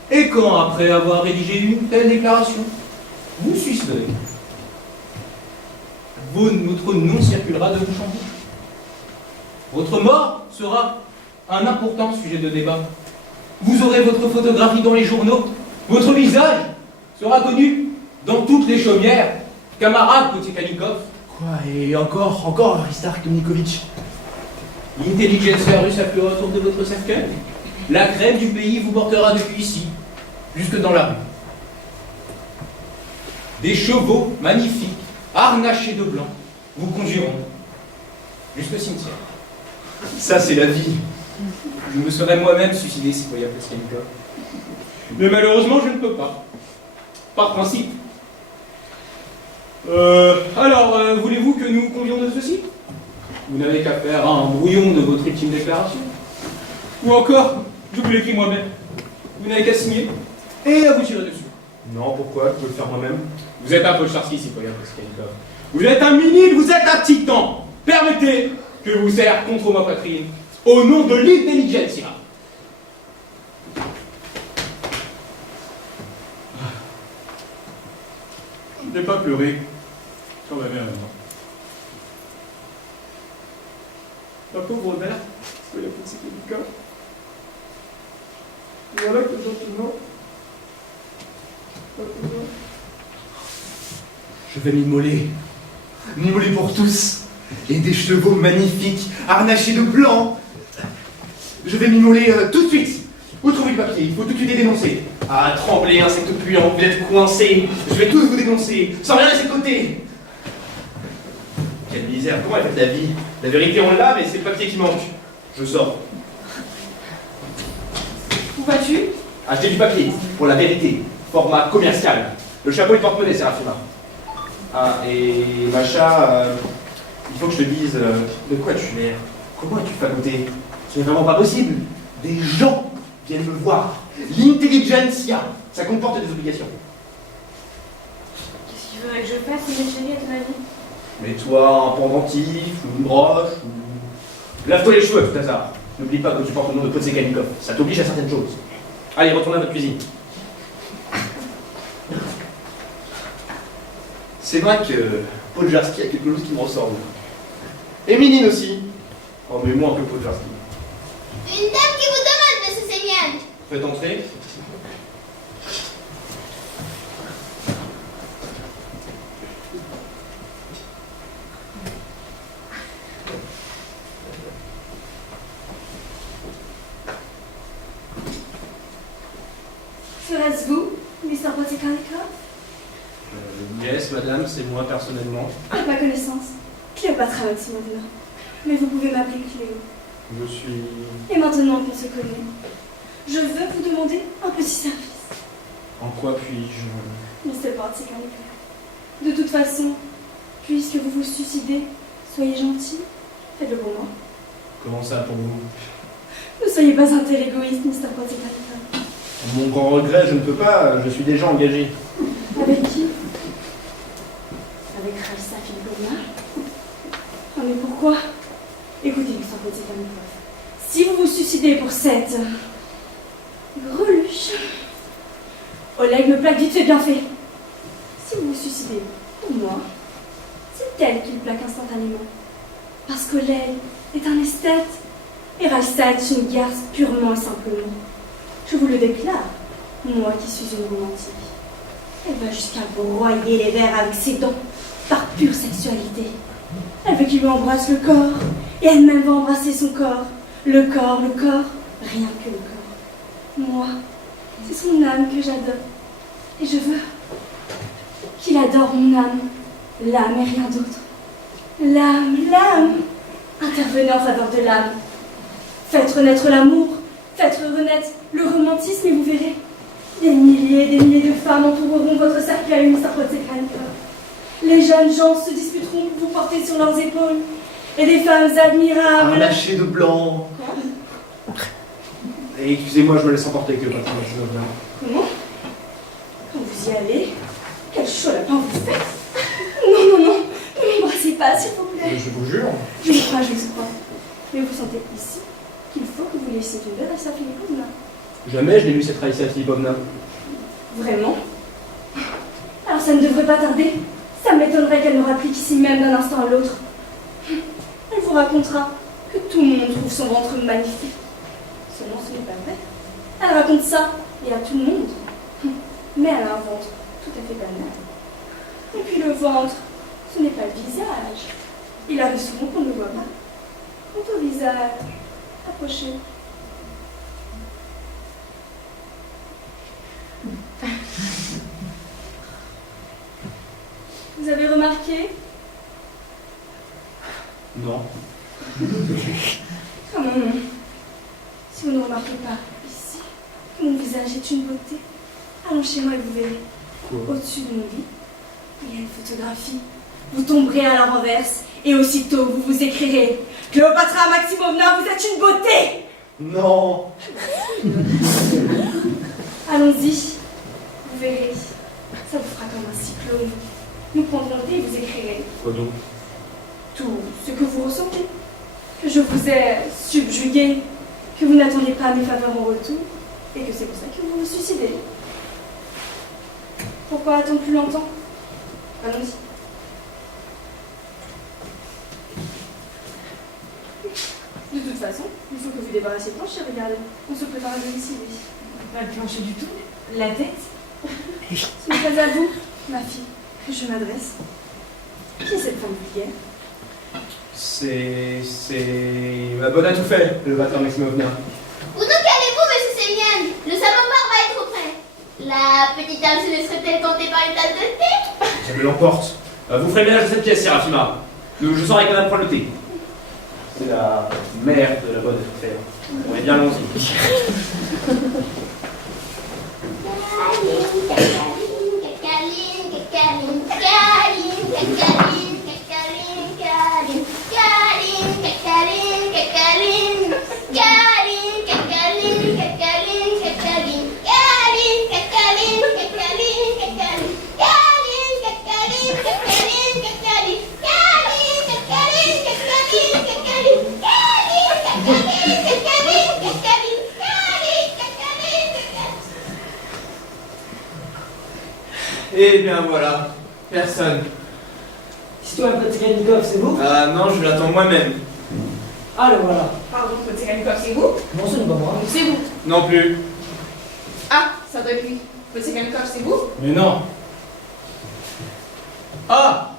Et quand, après avoir rédigé une telle déclaration, vous suiciderez, votre nom circulera de bouche en bouche. Votre mort sera un important sujet de débat. Vous aurez votre photographie dans les journaux. Votre visage sera connu dans toutes les chaumières. Camarade Potsekanikov. Quoi? Et encore Aristarque Dominikovitch. L'intelligentsia russe affluera autour de votre cercueil. La crème du pays vous portera depuis ici, jusque dans la rue. Des chevaux magnifiques, harnachés de blanc, vous conduiront jusqu'au cimetière. Ça, c'est la vie. Je me serais moi-même suicidé, citoyen Potsekanikov. Mais malheureusement, je ne peux pas. Par principe. Alors, voulez-vous que nous convions de ceci? Vous n'avez qu'à faire un brouillon de votre ultime déclaration. Ou encore, je vous l'écris moi-même. Vous n'avez qu'à signer et à vous tirer dessus. Non, pourquoi? Je peux le faire moi-même. Vous êtes un Polcharski, citoyen Potsekanikov. Vous êtes un minil, vous êtes un titan. Permettez que je vous serre contre ma poitrine au nom de l'intelligentsia. Je n'ai pas pleuré quand ma mère est morte. La pauvre mère, citoyen Potsekanikov. Et voilà que gentiment. Je vais m'immoler. M'immoler pour tous. Et des chevaux magnifiques, harnachés de blanc. Je vais m'immoler tout de suite. Où trouvez le papier? Il faut tout de suite les dénoncer. Ah, tremblez, insecte puant, vous êtes coincés. Je vais tous vous dénoncer, sans rien laisser de côté. Quelle misère, comment est faite la vie? La vérité, on l'a, mais c'est le papier qui manque. Je sors. Où vas-tu? Acheter du papier, pour la vérité. Format commercial. Le chapeau et le porte-monnaie, Séraphina. Ah, et Macha, il faut que je te dise de quoi tu l'air. Comment es-tu fagoté? Ce n'est vraiment pas possible. Des gens viennent me voir. L'intelligentsia, ça comporte des obligations. Qu'est-ce qu'il faudrait que je fasse, mes chéris, à ton avis? Mets-toi un pendentif, ou une broche, ou... Lave-toi les cheveux, à tout hasard. N'oublie pas que tu portes le nom de Potsekanikov. Ça t'oblige à certaines choses. Allez, retourne à votre cuisine. C'est vrai que Podjarski a quelque chose qui me ressemble. Et Minine aussi. Oh, mais moins que Podjarski. Une dame qui vous demande, monsieur Sémian. Faites entrer. Serait-ce vous, Mr. Potsekanikov? Yes, madame, c'est moi personnellement. Faites ma connaissance. Cléopatra Maximovna. Mais vous pouvez m'appeler Cléo. Je suis... Et maintenant qu'on se connaît, je veux vous demander un petit service. En quoi puis-je... Mr. Potsekanikov. De toute façon, puisque vous vous suicidez, soyez gentil, faites-le pour moi. Comment ça pour vous? Ne soyez pas un tel égoïste, Mr. Potsekanikov. Mon grand regret, je ne peux pas, je suis déjà engagé. Avec qui? Avec Raissa Filipovna? Ah mais pourquoi? Écoutez, l'histoire de cette amie. Si vous vous suicidez pour cette greluche, Oleg me plaque vite fait bien fait. Si vous vous suicidez pour moi, c'est elle qui le plaque instantanément. Parce qu'Oleg est un esthète et Raissa est une garce purement et simplement. Je vous le déclare, moi qui suis une romantique. Elle va jusqu'à broyer les verres avec ses dents, par pure sexualité. Elle veut qu'il lui embrasse le corps, et elle-même va embrasser son corps. Le corps, rien que le corps. Moi, c'est son âme que j'adore. Et je veux qu'il adore mon âme. L'âme et rien d'autre. L'âme. Intervenez en faveur de l'âme. Faites renaître l'amour, faites renaître le romantisme et vous verrez. Des milliers de femmes entoureront votre cercueil, Mr. Potsekhanikov. Les jeunes gens se disputeront pour vous porter sur leurs épaules. Et des femmes admirables. Un lâcher de blanc. Et excusez-moi, je me laisse emporter que Cléopâtre Maximovna. Comment? Quand vous y allez, quel chaud lapin vous faites? Non, ne m'embrassez pas, s'il vous plaît. Je vous jure. Je vous crois. Mais vous sentez ici qu'il faut que vous laissiez tomber Raissa Filipovna. Jamais je n'ai lu cette Raissa Filipovna. Vraiment? Alors ça ne devrait pas tarder. Ça m'étonnerait qu'elle nous rapplique ici même d'un instant à l'autre. Elle vous racontera que tout le monde trouve son ventre magnifique. Seulement ce n'est pas vrai. Elle raconte ça, et à tout le monde. Mais elle a un ventre tout à fait banal. Et puis le ventre, ce n'est pas le visage. Il arrive souvent qu'on ne le voit pas. Quant au visage, approchez. Vous avez remarqué? Non. Comment non? Si vous ne remarquez pas ici que mon visage est une beauté, allons chez moi et vous verrez. Au-dessus de mon lit, il y a une photographie. Vous tomberez à la renverse et aussitôt vous vous écrirez: Cléopâtra Maximovna, vous êtes une beauté! Non. Allons-y, vous verrez. Ça vous fera comme un cyclone. Nous prendrons le thé et vous écrirez Quoi donc? tout ce que vous ressentez. Que je vous ai subjugué, que vous n'attendez pas mes faveurs en retour, et que c'est pour ça que vous vous suicidez. Pourquoi attendre plus longtemps? Allons-y. De toute façon, il faut que vous débarrassiez plancher, regardez. On se prépare à domicile. Pas le plancher du tout. La tête. Ce n'est pas à vous, ma fille, que je m'adresse. Qui est cette femme vulgaire? C'est ma bonne à tout fait, Cléopâtre Maximovna. Où donc allez-vous, monsieur Sémienne? Le salopard va être prêt. La petite dame se laisserait-elle tenter par une tasse de thé? Ça me l'emporte. Vous ferez ménage de cette pièce, Séraphima. Je saurai quand même prendre le thé. C'est la mère de la bonne à tout faire. On est bien allons-y. Eh bien voilà, personne. Citoyen Potsekhanikov, c'est vous? Ah non, je l'attends moi-même. Ah, le voilà. Pardon, Potsekhanikov, c'est vous? Non, ce n'est pas moi. C'est vous. Non plus. Ah, ça doit être lui. Potsekhanikov, c'est vous? Mais non. Ah,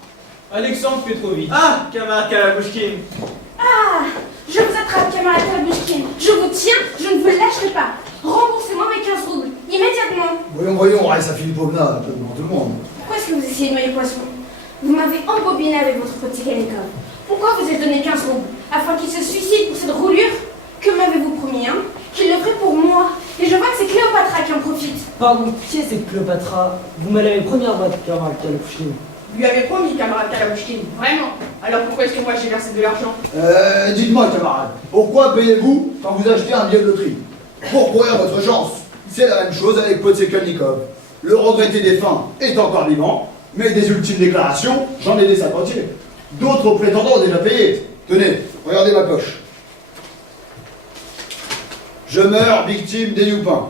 Alexandre Petrovitch. Ah, camarade Kalabouchkine. Ah, je vous attrape, camarade Kalabouchkine. Je vous tiens, je ne vous lâcherai pas. Remboursez-moi mes 15 roubles, immédiatement. Voyons, Raissa Filipovna, devant tout le monde. Pourquoi est-ce que vous essayez de noyer le poisson? Vous m'avez embobiné avec votre Potsekhanikov. Pourquoi vous avez donné 15 roubles? Afin qu'il se suicide pour cette roulure? Que m'avez-vous promis, hein? Qu'il le ferait pour moi. Et je vois que c'est Cléopâtra qui en profite. Pardon, qui est cette Cléopâtra? Vous me l'avez promis à votre camarade Kalabouchkine. Lui avait promis, camarade Kalabouchkine. Vraiment. Alors pourquoi est-ce que moi j'ai versé de l'argent? Dites-moi, camarade, pourquoi payez-vous quand vous achetez un billet de loterie? Pour courir votre chance. C'est la même chose avec Podsekalnikov. Le regretté défunt est encore vivant, mais des ultimes déclarations, j'en ai des sapentiers. D'autres prétendants ont déjà payé. Tenez, regardez ma poche. Je meurs victime des youpins.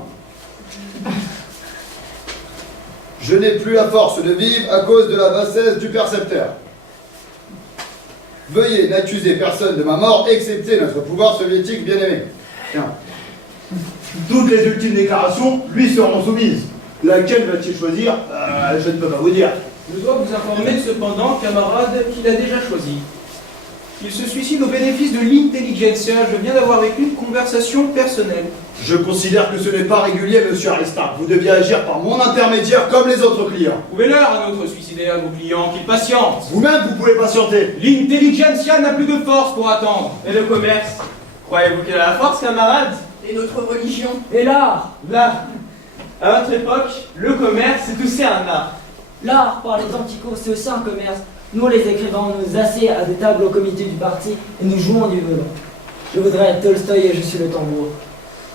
Je n'ai plus la force de vivre à cause de la bassesse du percepteur. Veuillez n'accuser personne de ma mort, excepté notre pouvoir soviétique bien-aimé. Tiens. Toutes les ultimes déclarations lui seront soumises. Laquelle va-t-il choisir? Je ne peux pas vous dire. Je dois vous informer cependant, camarade, qu'il a déjà choisi. Il se suicide au bénéfice de l'intelligentsia. Je viens d'avoir avec lui une conversation personnelle. Je considère que ce n'est pas régulier, monsieur Aristarque. Vous deviez agir par mon intermédiaire comme les autres clients. Prouvez-leur à notre suicidaire, nos clients, qu'ils patientent. Vous-même, vous pouvez patienter. L'intelligentsia n'a plus de force pour attendre. Et le commerce? Croyez-vous qu'elle a la force, camarade? Et notre religion. Et l'art. Là, à notre époque, le commerce, c'est tout ça un art. L'art, par les anticos, c'est aussi un commerce. Nous, les écrivains, on nous assied à des tables au comité du parti et nous jouons du violon. Je voudrais être Tolstoï et je suis le tambour.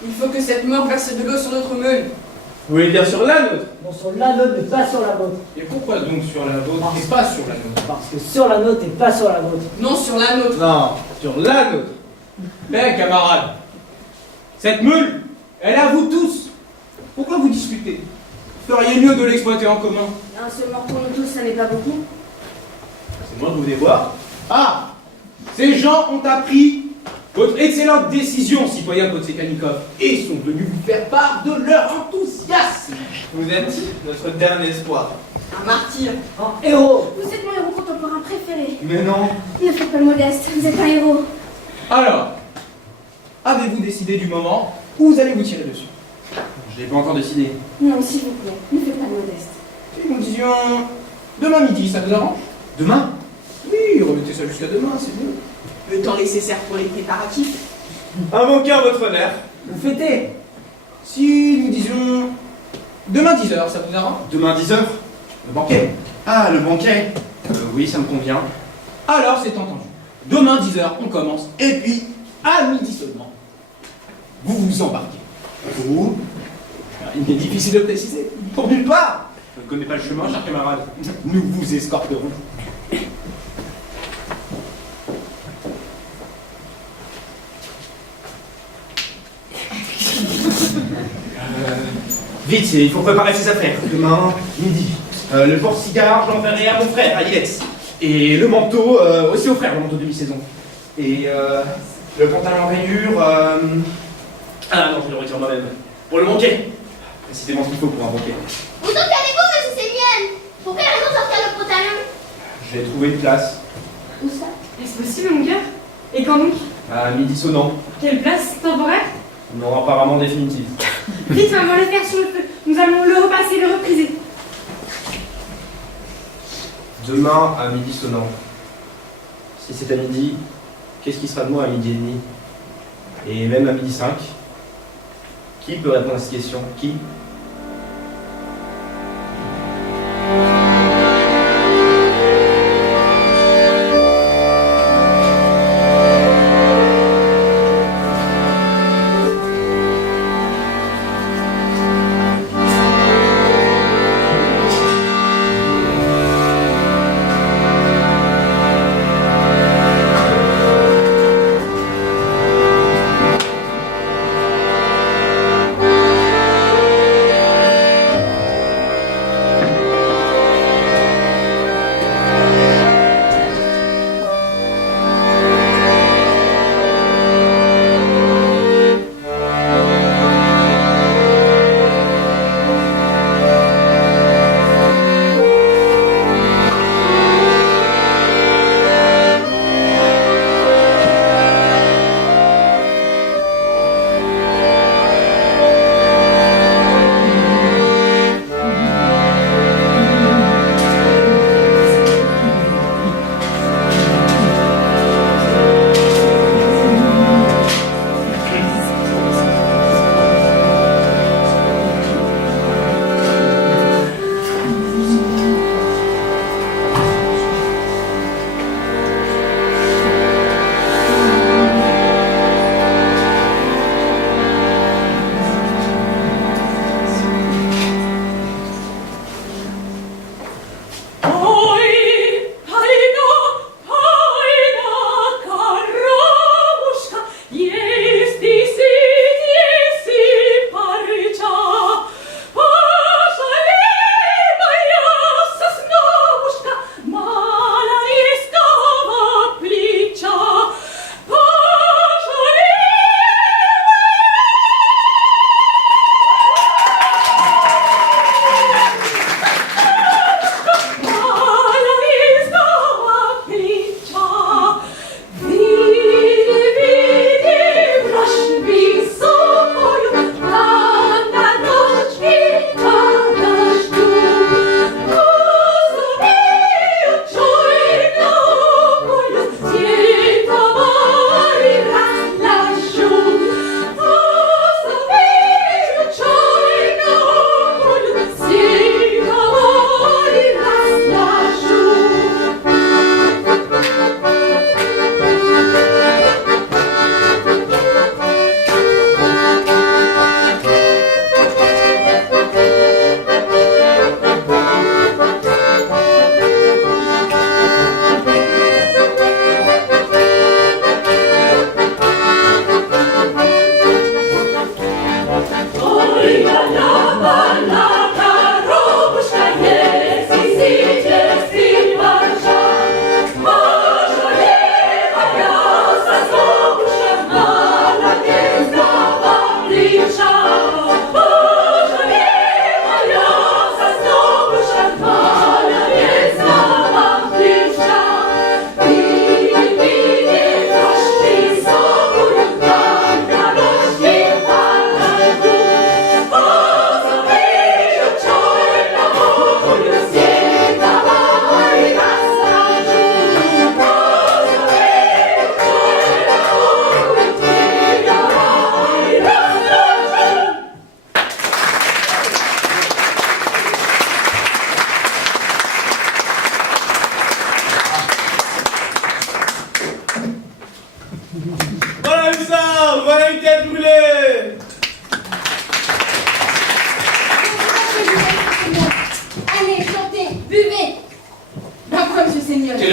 Il faut que cette mort verse de l'eau sur notre meule. Vous voulez dire sur la nôtre? Non, sur la note, mais pas sur la vôtre. Et pourquoi donc sur la vôtre et pas sur la nôtre? Parce que sur la note et pas sur la vôtre. Non sur la nôtre. Non, sur la nôtre. Mais camarades, cette meule, elle est à vous tous. Pourquoi vous discutez? Vous feriez mieux de l'exploiter en commun. Un seul mort pour nous tous, ça n'est pas beaucoup. C'est moi de vous dévoir. Ah, ces gens ont appris votre excellente décision, citoyen Podsekalnikov, et sont venus vous faire part de leur enthousiasme. Vous êtes notre dernier espoir. Un martyr. Un héros. Vous êtes mon héros contemporain préféré. Mais non. Ne faites pas le modeste, vous êtes un héros. Alors, avez-vous décidé du moment où vous allez vous tirer dessus? Je l'ai pas encore décidé. Non, s'il vous plaît, ne faites pas le modeste. Si nous disions demain midi, ça vous arrange? Demain? Oui, remettez ça jusqu'à demain, c'est mieux. Le temps nécessaire pour les préparatifs. Invoquez en votre honneur. Vous fêtez. Si nous disions demain 10h, ça vous arrange? Demain 10h? Le banquet. Ah, le banquet. Oui, ça me convient. Alors c'est entendu. Demain 10h, on commence. Et puis, à midi seulement, vous vous embarquez. Où? Il est difficile de préciser. Pour nulle part. Je ne connais pas le chemin, cher camarade. Nous vous escorterons. Vite, il faut préparer ses affaires. Demain, midi. Le porte-cigare, j'enverrai à mon frère, à Ilex. Et le manteau, aussi au frère, le manteau de mi-saison. Et le pantalon en rayure, ah non, je le retire moi-même. Pour le banquet. Précisément ce qu'il faut pour un banquet. Où donc allez-vous, monsieur Sémienne? Pour quelle raison sortir le pantalon? J'ai trouvé une place. Où ça? Est-ce possible, mon cœur? Et quand donc? À midi sonnant. Quelle place? Temporaire? Non, apparemment définitive. Vite, maman, le faire sur le feu. Nous allons le repasser, le repriser. Demain à midi sonnant. Si c'est à midi, qu'est-ce qui sera de moi à midi et demi? Et même à midi 5? Qui peut répondre à cette question? Qui?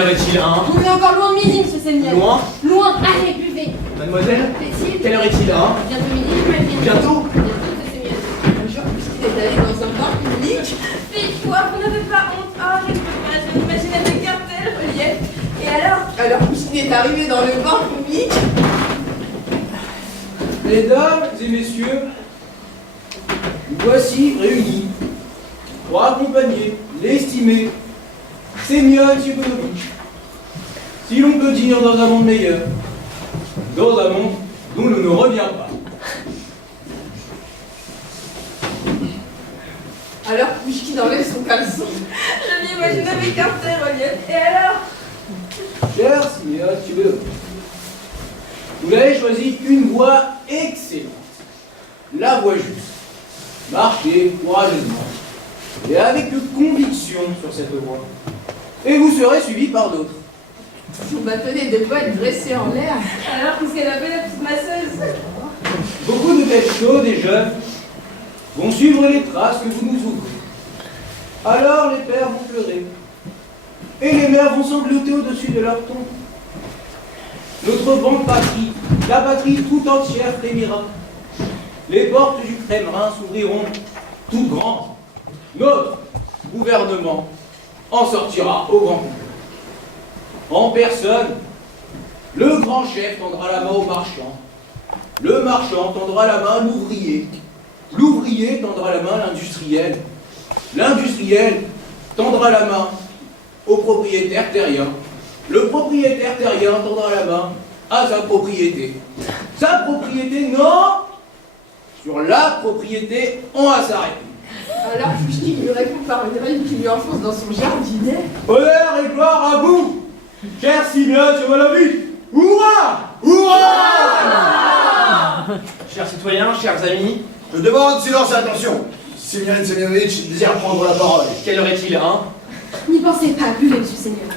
heure est-il, hein? On est encore loin de midi, monsieur Sémiel. Loin? Loin, allez, buvez. Mademoiselle? Fait-il? Quelle heure est-il, hein? Bientôt midi, j'imagine. Bientôt? Bientôt, monsieur Sémiel. Un jour, puisqu'il est allé dans un bar public. Fille-toi, vous n'avez pas honte. Ah, je ne peux pas, je m'imagine avec cartel, relief. Et alors? Alors, puisqu'il est arrivé dans le bar public, Mesdames et messieurs, nous voici réunis pour accompagner l'estimé Semyon Tchiponovitch. Si l'on peut dire dans un monde meilleur, dans un monde dont l'on ne revient pas. alors Pouchkine enlève son caleçon. Je m'imagine avec cartel, relief. Et alors? Cher Semyon Tchiponovitch, vous avez choisi une voie excellente, la voie juste. Marchez courageusement et avec conviction sur cette voie, et vous serez suivi par d'autres. Son bâtonnet de voile dressé en l'air. Alors, qu'est-ce qu'elle appelle la petite masseuse? Beaucoup de têtes chaudes et jeunes vont suivre les traces que vous nous ouvrez. Alors les pères vont pleurer et les mères vont sangloter au-dessus de leur tombe. Notre grande patrie, la patrie tout entière frémira. Les portes du Kremlin s'ouvriront toutes grandes. Notre gouvernement en sortira au grand complet. En personne, le grand chef tendra la main au marchand. Le marchand tendra la main à l'ouvrier. L'ouvrier tendra la main à l'industriel. L'industriel tendra la main au propriétaire terrien. Le propriétaire terrien tendra la main à sa propriété. Sa propriété, non! Sur la propriété, on va s'arrêter. Alors Pouchkine lui répond par une rime qui lui enfonce dans son jardinet. Honneur et gloire à vous, cher Semyon Tchiponovitch. Hurrah! Hurrah! Chers citoyens, chers amis, Je demande silence et attention. Semyon Semyonovitch désire prendre la parole. quelle heure est-il, hein? N'y pensez pas, buvez, monsieur Sémiel.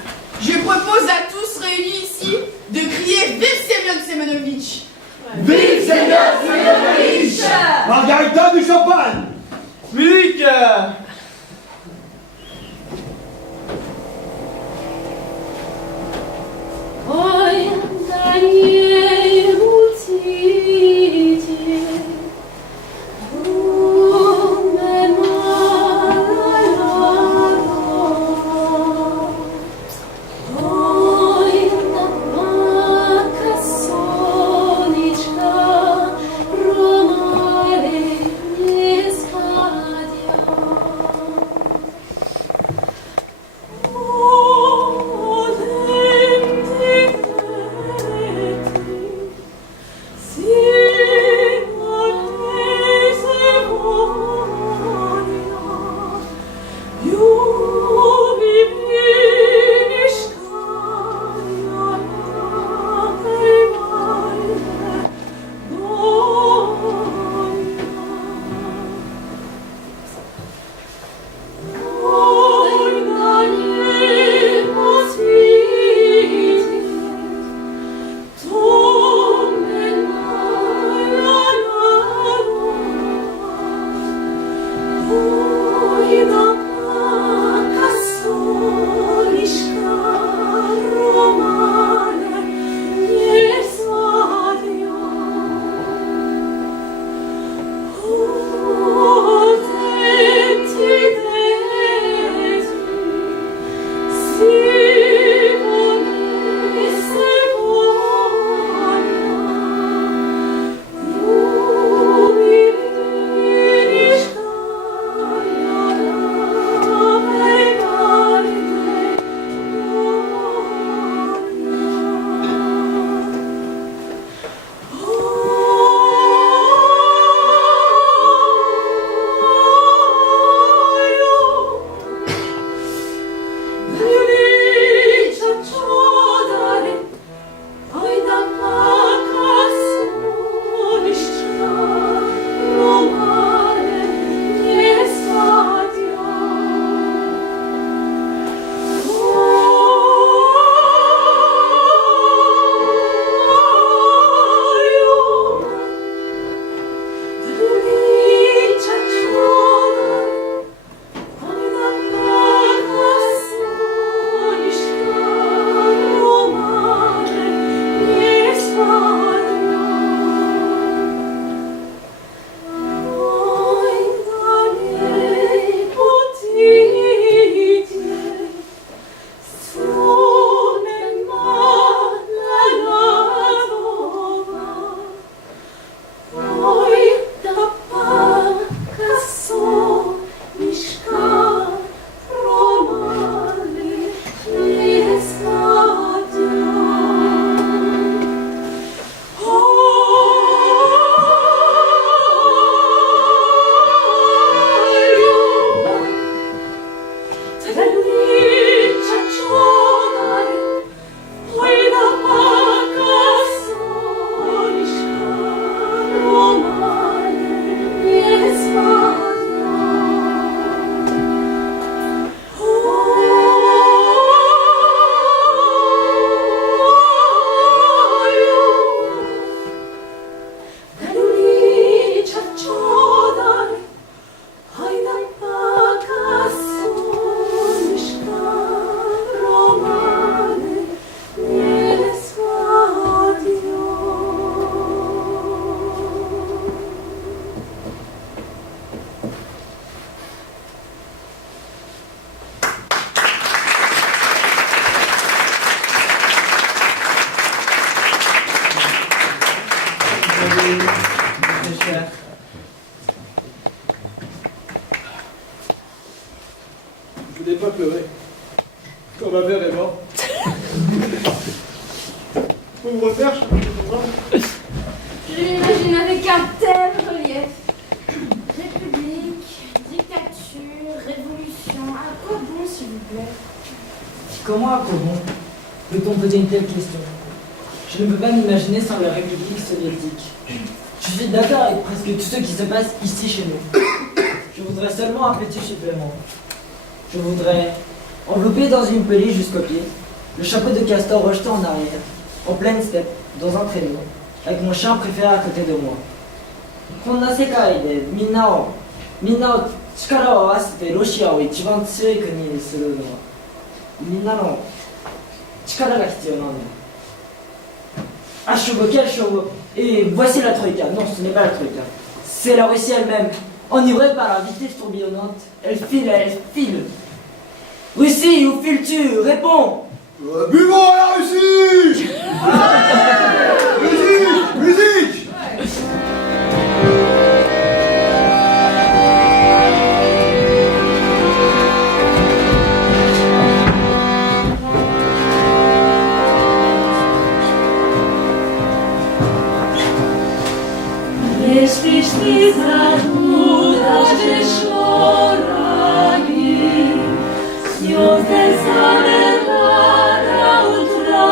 Je propose à tous réunis ici de crier Vive Semyon Semyonovitch. Vive Semyon Semyonovitch! Margarita du champagne! Musique! Ой, да не мутите, ой, да мака сонечка, ромале не сходя. Je n'ai pas pleuré. Quand ma mère est morte. Faut me refaire, je suis Je l'imagine avec un tel relief. République, dictature, révolution, à quoi bon s'il vous plaît? Comment, à quoi bon peut-on poser une telle question? Je ne peux pas m'imaginer sans la République soviétique. Je suis d'accord avec presque tout ce qui se passe ici chez nous. Je voudrais seulement un petit supplément. Je voudrais envelopper dans une pelliche jusqu'au pied, le chapeau de castor rejeté en arrière, en pleine steppe, dans un traîneau, avec mon chien préféré à côté de moi. こんな世界でみんなを力を合わせてロシアを一番強い国にするのはみんなの力が必要なんだ。Ah, chevaux, quel chevaux! Et voici la Troïka. Non, ce n'est pas la Troïka. C'est la Russie elle-même. Enivrée par la vitesse tourbillonnante, elle file, elle file. Russie, où files-tu? Réponds! Buvons à la Russie. Musique, musique. Jeśli szli zanuda, że szorami, śniące zamerana utra,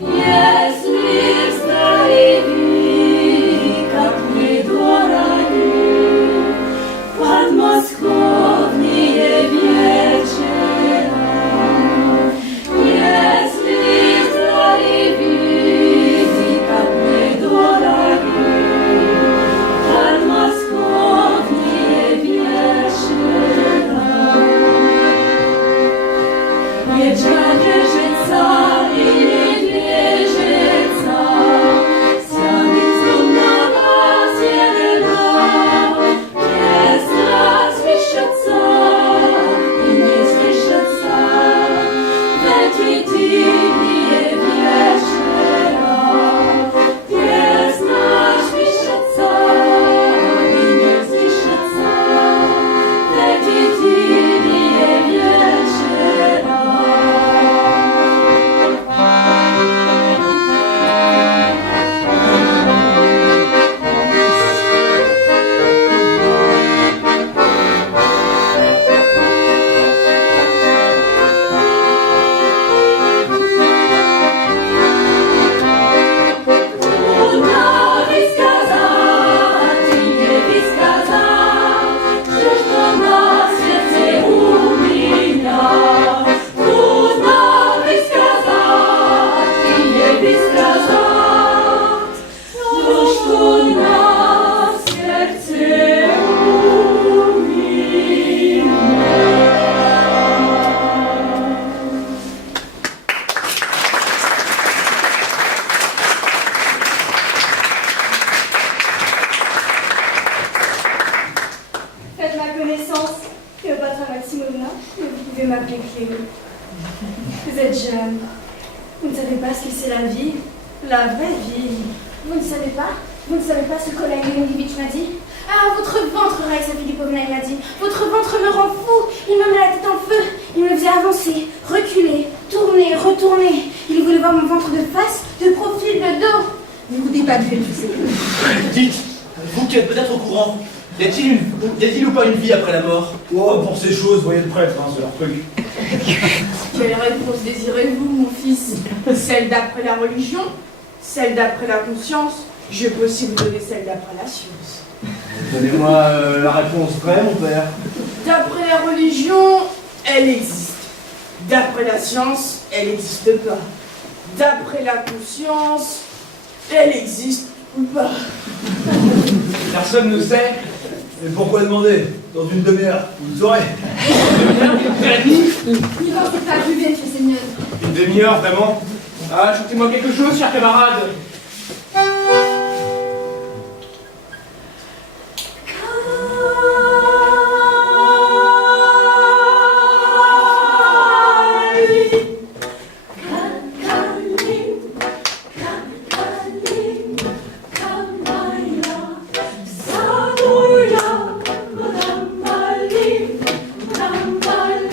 jeśli wstali wika mnie dłorani, pod Moskowni je wieczera, jeśli wstali wika mnie dłorani, Faites ma connaissance, Cléopâtre Maximovna, mais vous pouvez m'appeler Cléo. Vous êtes jeune, vous ne savez pas ce que c'est la vie, la vraie vie. Vous ne savez pas? Vous ne savez pas ce qu'Oleg Leonidovitch m'a dit? Ah, votre ventre, Raïssa Philippovna, il m'a dit. Votre ventre me rend fou. Il me met la tête en feu. Il me faisait avancer, reculer, tourner, retourner. Il voulait voir mon ventre de face, de profil, de dos. Ne vous dites pas de vie, je sais. Dites, vous qui êtes peut-être au courant, y a-t-il ou pas une vie après la mort? Oh, pour ces choses, voyez le prêtre, hein, c'est leur truc. Quelle réponse désirez-vous, mon fils? Celle d'après la religion? Celle d'après la conscience? Je peux aussi vous donner celle d'après la science. Donnez-moi la réponse vraie, mon père. D'après la religion, elle existe. D'après la science, elle n'existe pas. D'après la conscience, elle existe ou pas. Personne ne sait. Mais pourquoi demander? Dans une demi-heure, vous aurez. N'y pensez pas, buvez, monsieur Seigneur. Une demi-heure, vraiment? Ah, chantez-moi quelque chose, chers camarades. Madame Malin,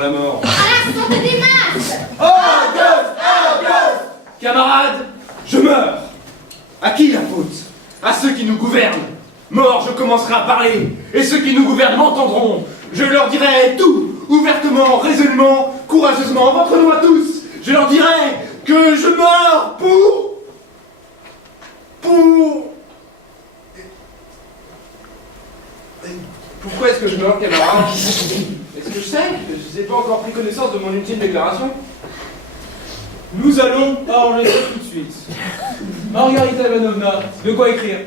la mort. À la santé des masses. Camarades, je meurs. À qui la faute? À ceux qui nous gouvernent. Mort, je commencerai à parler, et ceux qui nous gouvernent m'entendront. Je leur dirai tout, ouvertement, résolument, courageusement, votre nom à tous. Je leur dirai que je meurs pour... Pourquoi est-ce que je meurs, camarades? Est-ce que je sais? Je n'ai pas encore pris connaissance de mon ultime déclaration. Nous allons enregistrer tout de suite. Margarita Ivanovna, de quoi écrire?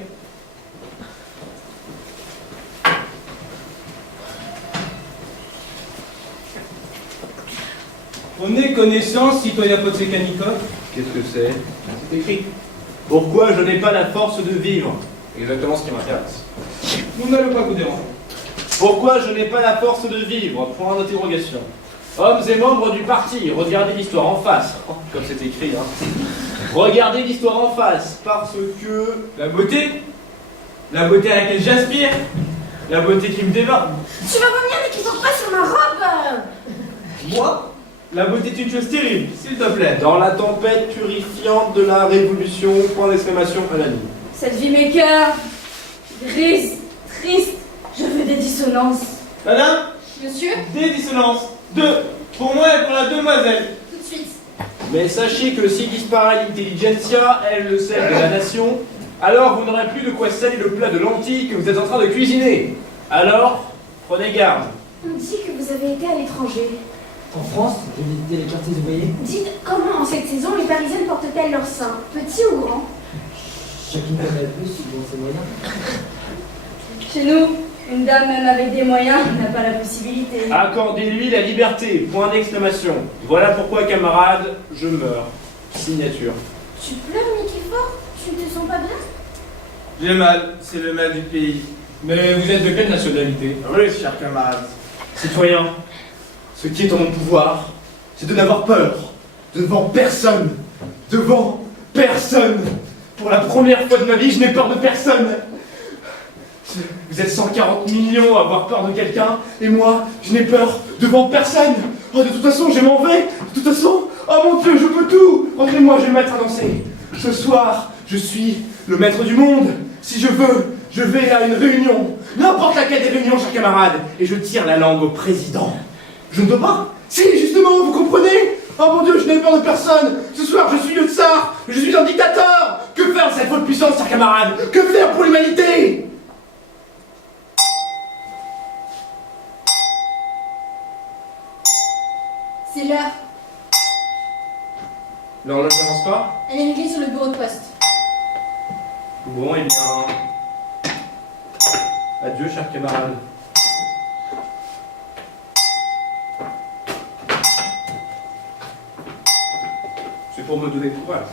Prenez connaissance, citoyen Potsekanikov. Qu'est-ce que c'est? C'est écrit. Pourquoi je n'ai pas la force de vivre? Exactement ce qui m'intéresse. Nous n'allons pas vous déranger. Pourquoi je n'ai pas la force de vivre? Point d'interrogation. Hommes et membres du parti, regardez l'histoire en face. Oh, comme c'est écrit, hein. Regardez l'histoire en face, parce que... La beauté à laquelle j'aspire, la beauté qui me dévore. Tu vas revenir mais qu'ils ont pas sur ma robe. Moi, la beauté est une chose terrible, s'il te plaît. Dans la tempête purifiante de la révolution, point d'exclamation à la ligne. Cette vie m'écoeure. Grise, triste. Je veux des dissonances. Madame, Monsieur, des dissonances. 2. Pour moi et pour la demoiselle. tout de suite. Mais sachez que si disparaît l'intelligentsia, elle le sel de la nation, alors vous n'aurez plus de quoi salir le plat de lentilles que vous êtes en train de cuisiner. Alors, prenez garde. On dit que vous avez été à l'étranger. En France, j'ai visité les quartiers ouvriers. Dites, comment en cette saison les Parisiennes portent-elles leurs seins, petits ou grands? Chacune connaît plus suivant ses moyens. Chez nous, une dame même avec des moyens n'a pas la possibilité. Accordez-lui la liberté, point d'exclamation. Voilà pourquoi, camarades, je meurs. Signature. Tu pleures, Nikifort? Tu ne te sens pas bien? J'ai mal, c'est le mal du pays. Mais vous êtes de quelle nationalité? Oui, chers camarades. Citoyens, ce qui est en mon pouvoir, c'est de n'avoir peur devant personne. Devant personne. Pour la première fois de ma vie, je n'ai peur de personne. Vous êtes 140 millions à avoir peur de quelqu'un, et moi, je n'ai peur devant personne. Oh, de toute façon, je m'en vais. De toute façon, oh mon Dieu, je peux tout. Rendez-moi, je vais me mettre à danser. Ce soir, je suis le maître du monde. Si je veux, je vais à une réunion. N'importe laquelle des réunions, chers camarades. Et je tire la langue au président. Je ne peux pas. Si, justement, vous comprenez? Oh mon Dieu, je n'ai peur de personne. Ce soir, je suis le tsar. Je suis un dictateur. Que faire de cette faute puissance, chers camarades? Que faire pour l'humanité? C'est l'heure. L'horloge n'avance pas? Elle est réglée sur le bureau de poste. Bon, eh bien... Adieu, chers camarades. C'est pour me donner courage.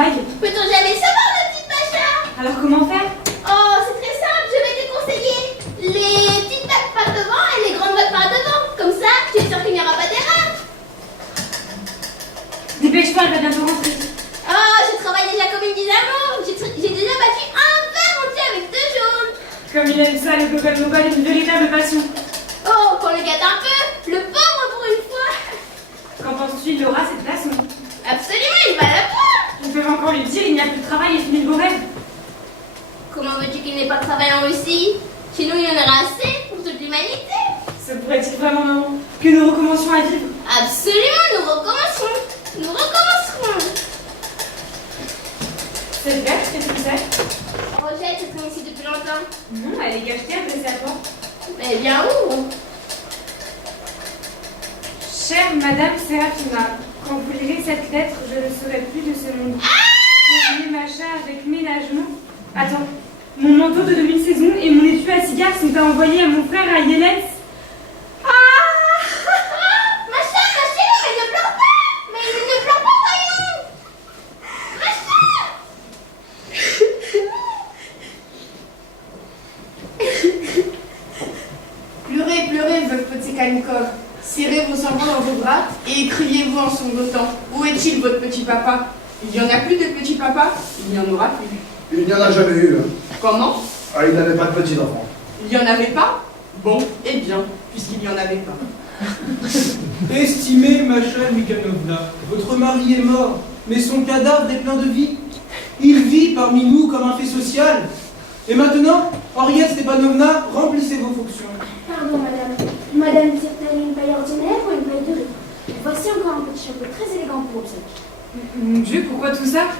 travail. Peut-on jamais savoir, ma petite Macha? Alors comment faire? Oh, c'est très simple, je vais te conseiller. Les petites vagues par devant et les grandes vagues par devant. Comme ça, tu es sûr qu'il n'y aura pas d'erreur. Dépêche-toi, elle va bientôt rentrer. Oh, je travaille déjà comme une dynamo. J'ai déjà battu un verre entier avec 2 jaunes. Comme il aime ça, le gogol est une véritable passion. Oh, qu'on le gâte un peu. Le pauvre pour une fois. Qu'en penses-tu, il aura cette passion? Absolument, il va la voir. Ils peuvent encore lui dire, il n'y a plus de travail et fini vos rêves. Comment veux-tu qu'il n'ait pas de travail en Russie? Chez nous, il y en aura assez pour toute l'humanité. Se pourrait-il vraiment, maman, que nous recommencions à vivre? Absolument, nous recommencerons. Nous recommencerons. Cette verte, qu'est-ce que c'est? Roger, tu traînes ici depuis longtemps. Non, elle est cachetée, elle fait sa porte. Mais bien où? Chère Madame Séraphina, quand vous lirez cette lettre, je ne serai plus de ce monde. J'ai ma charge avec ménagement. Attends, mon manteau de demi-saison et mon étui à cigares sont à envoyer à mon frère à Yélès. Macha, mais ne pleure pas. Mais ne pleure pas, voyons. Pleurez, pleurez, veuve Potsékanikov. Serrez vos enfants dans vos bras et criez-vous en sanglotant. Où est-il, votre petit papa? Il n'y en a plus de petit papa? Il n'y en aura plus. Il n'y en a jamais eu. Hein. Comment? Ah, il n'avait pas de petits enfants. Il n'y en avait pas? Bon, eh bien, puisqu'il n'y en avait pas. Estimée Macha Mikhanovna, votre mari est mort, mais son cadavre est plein de vie. Il vit parmi nous comme un fait social. Et maintenant, Henriette Stepanovna, remplissez vos fonctions. Pardon, madame. Madame désire-t-elle une paille ordinaire ou une paille de riz? Voici encore un petit chapeau très élégant pour obsèques. Mon Dieu, pourquoi tout ça?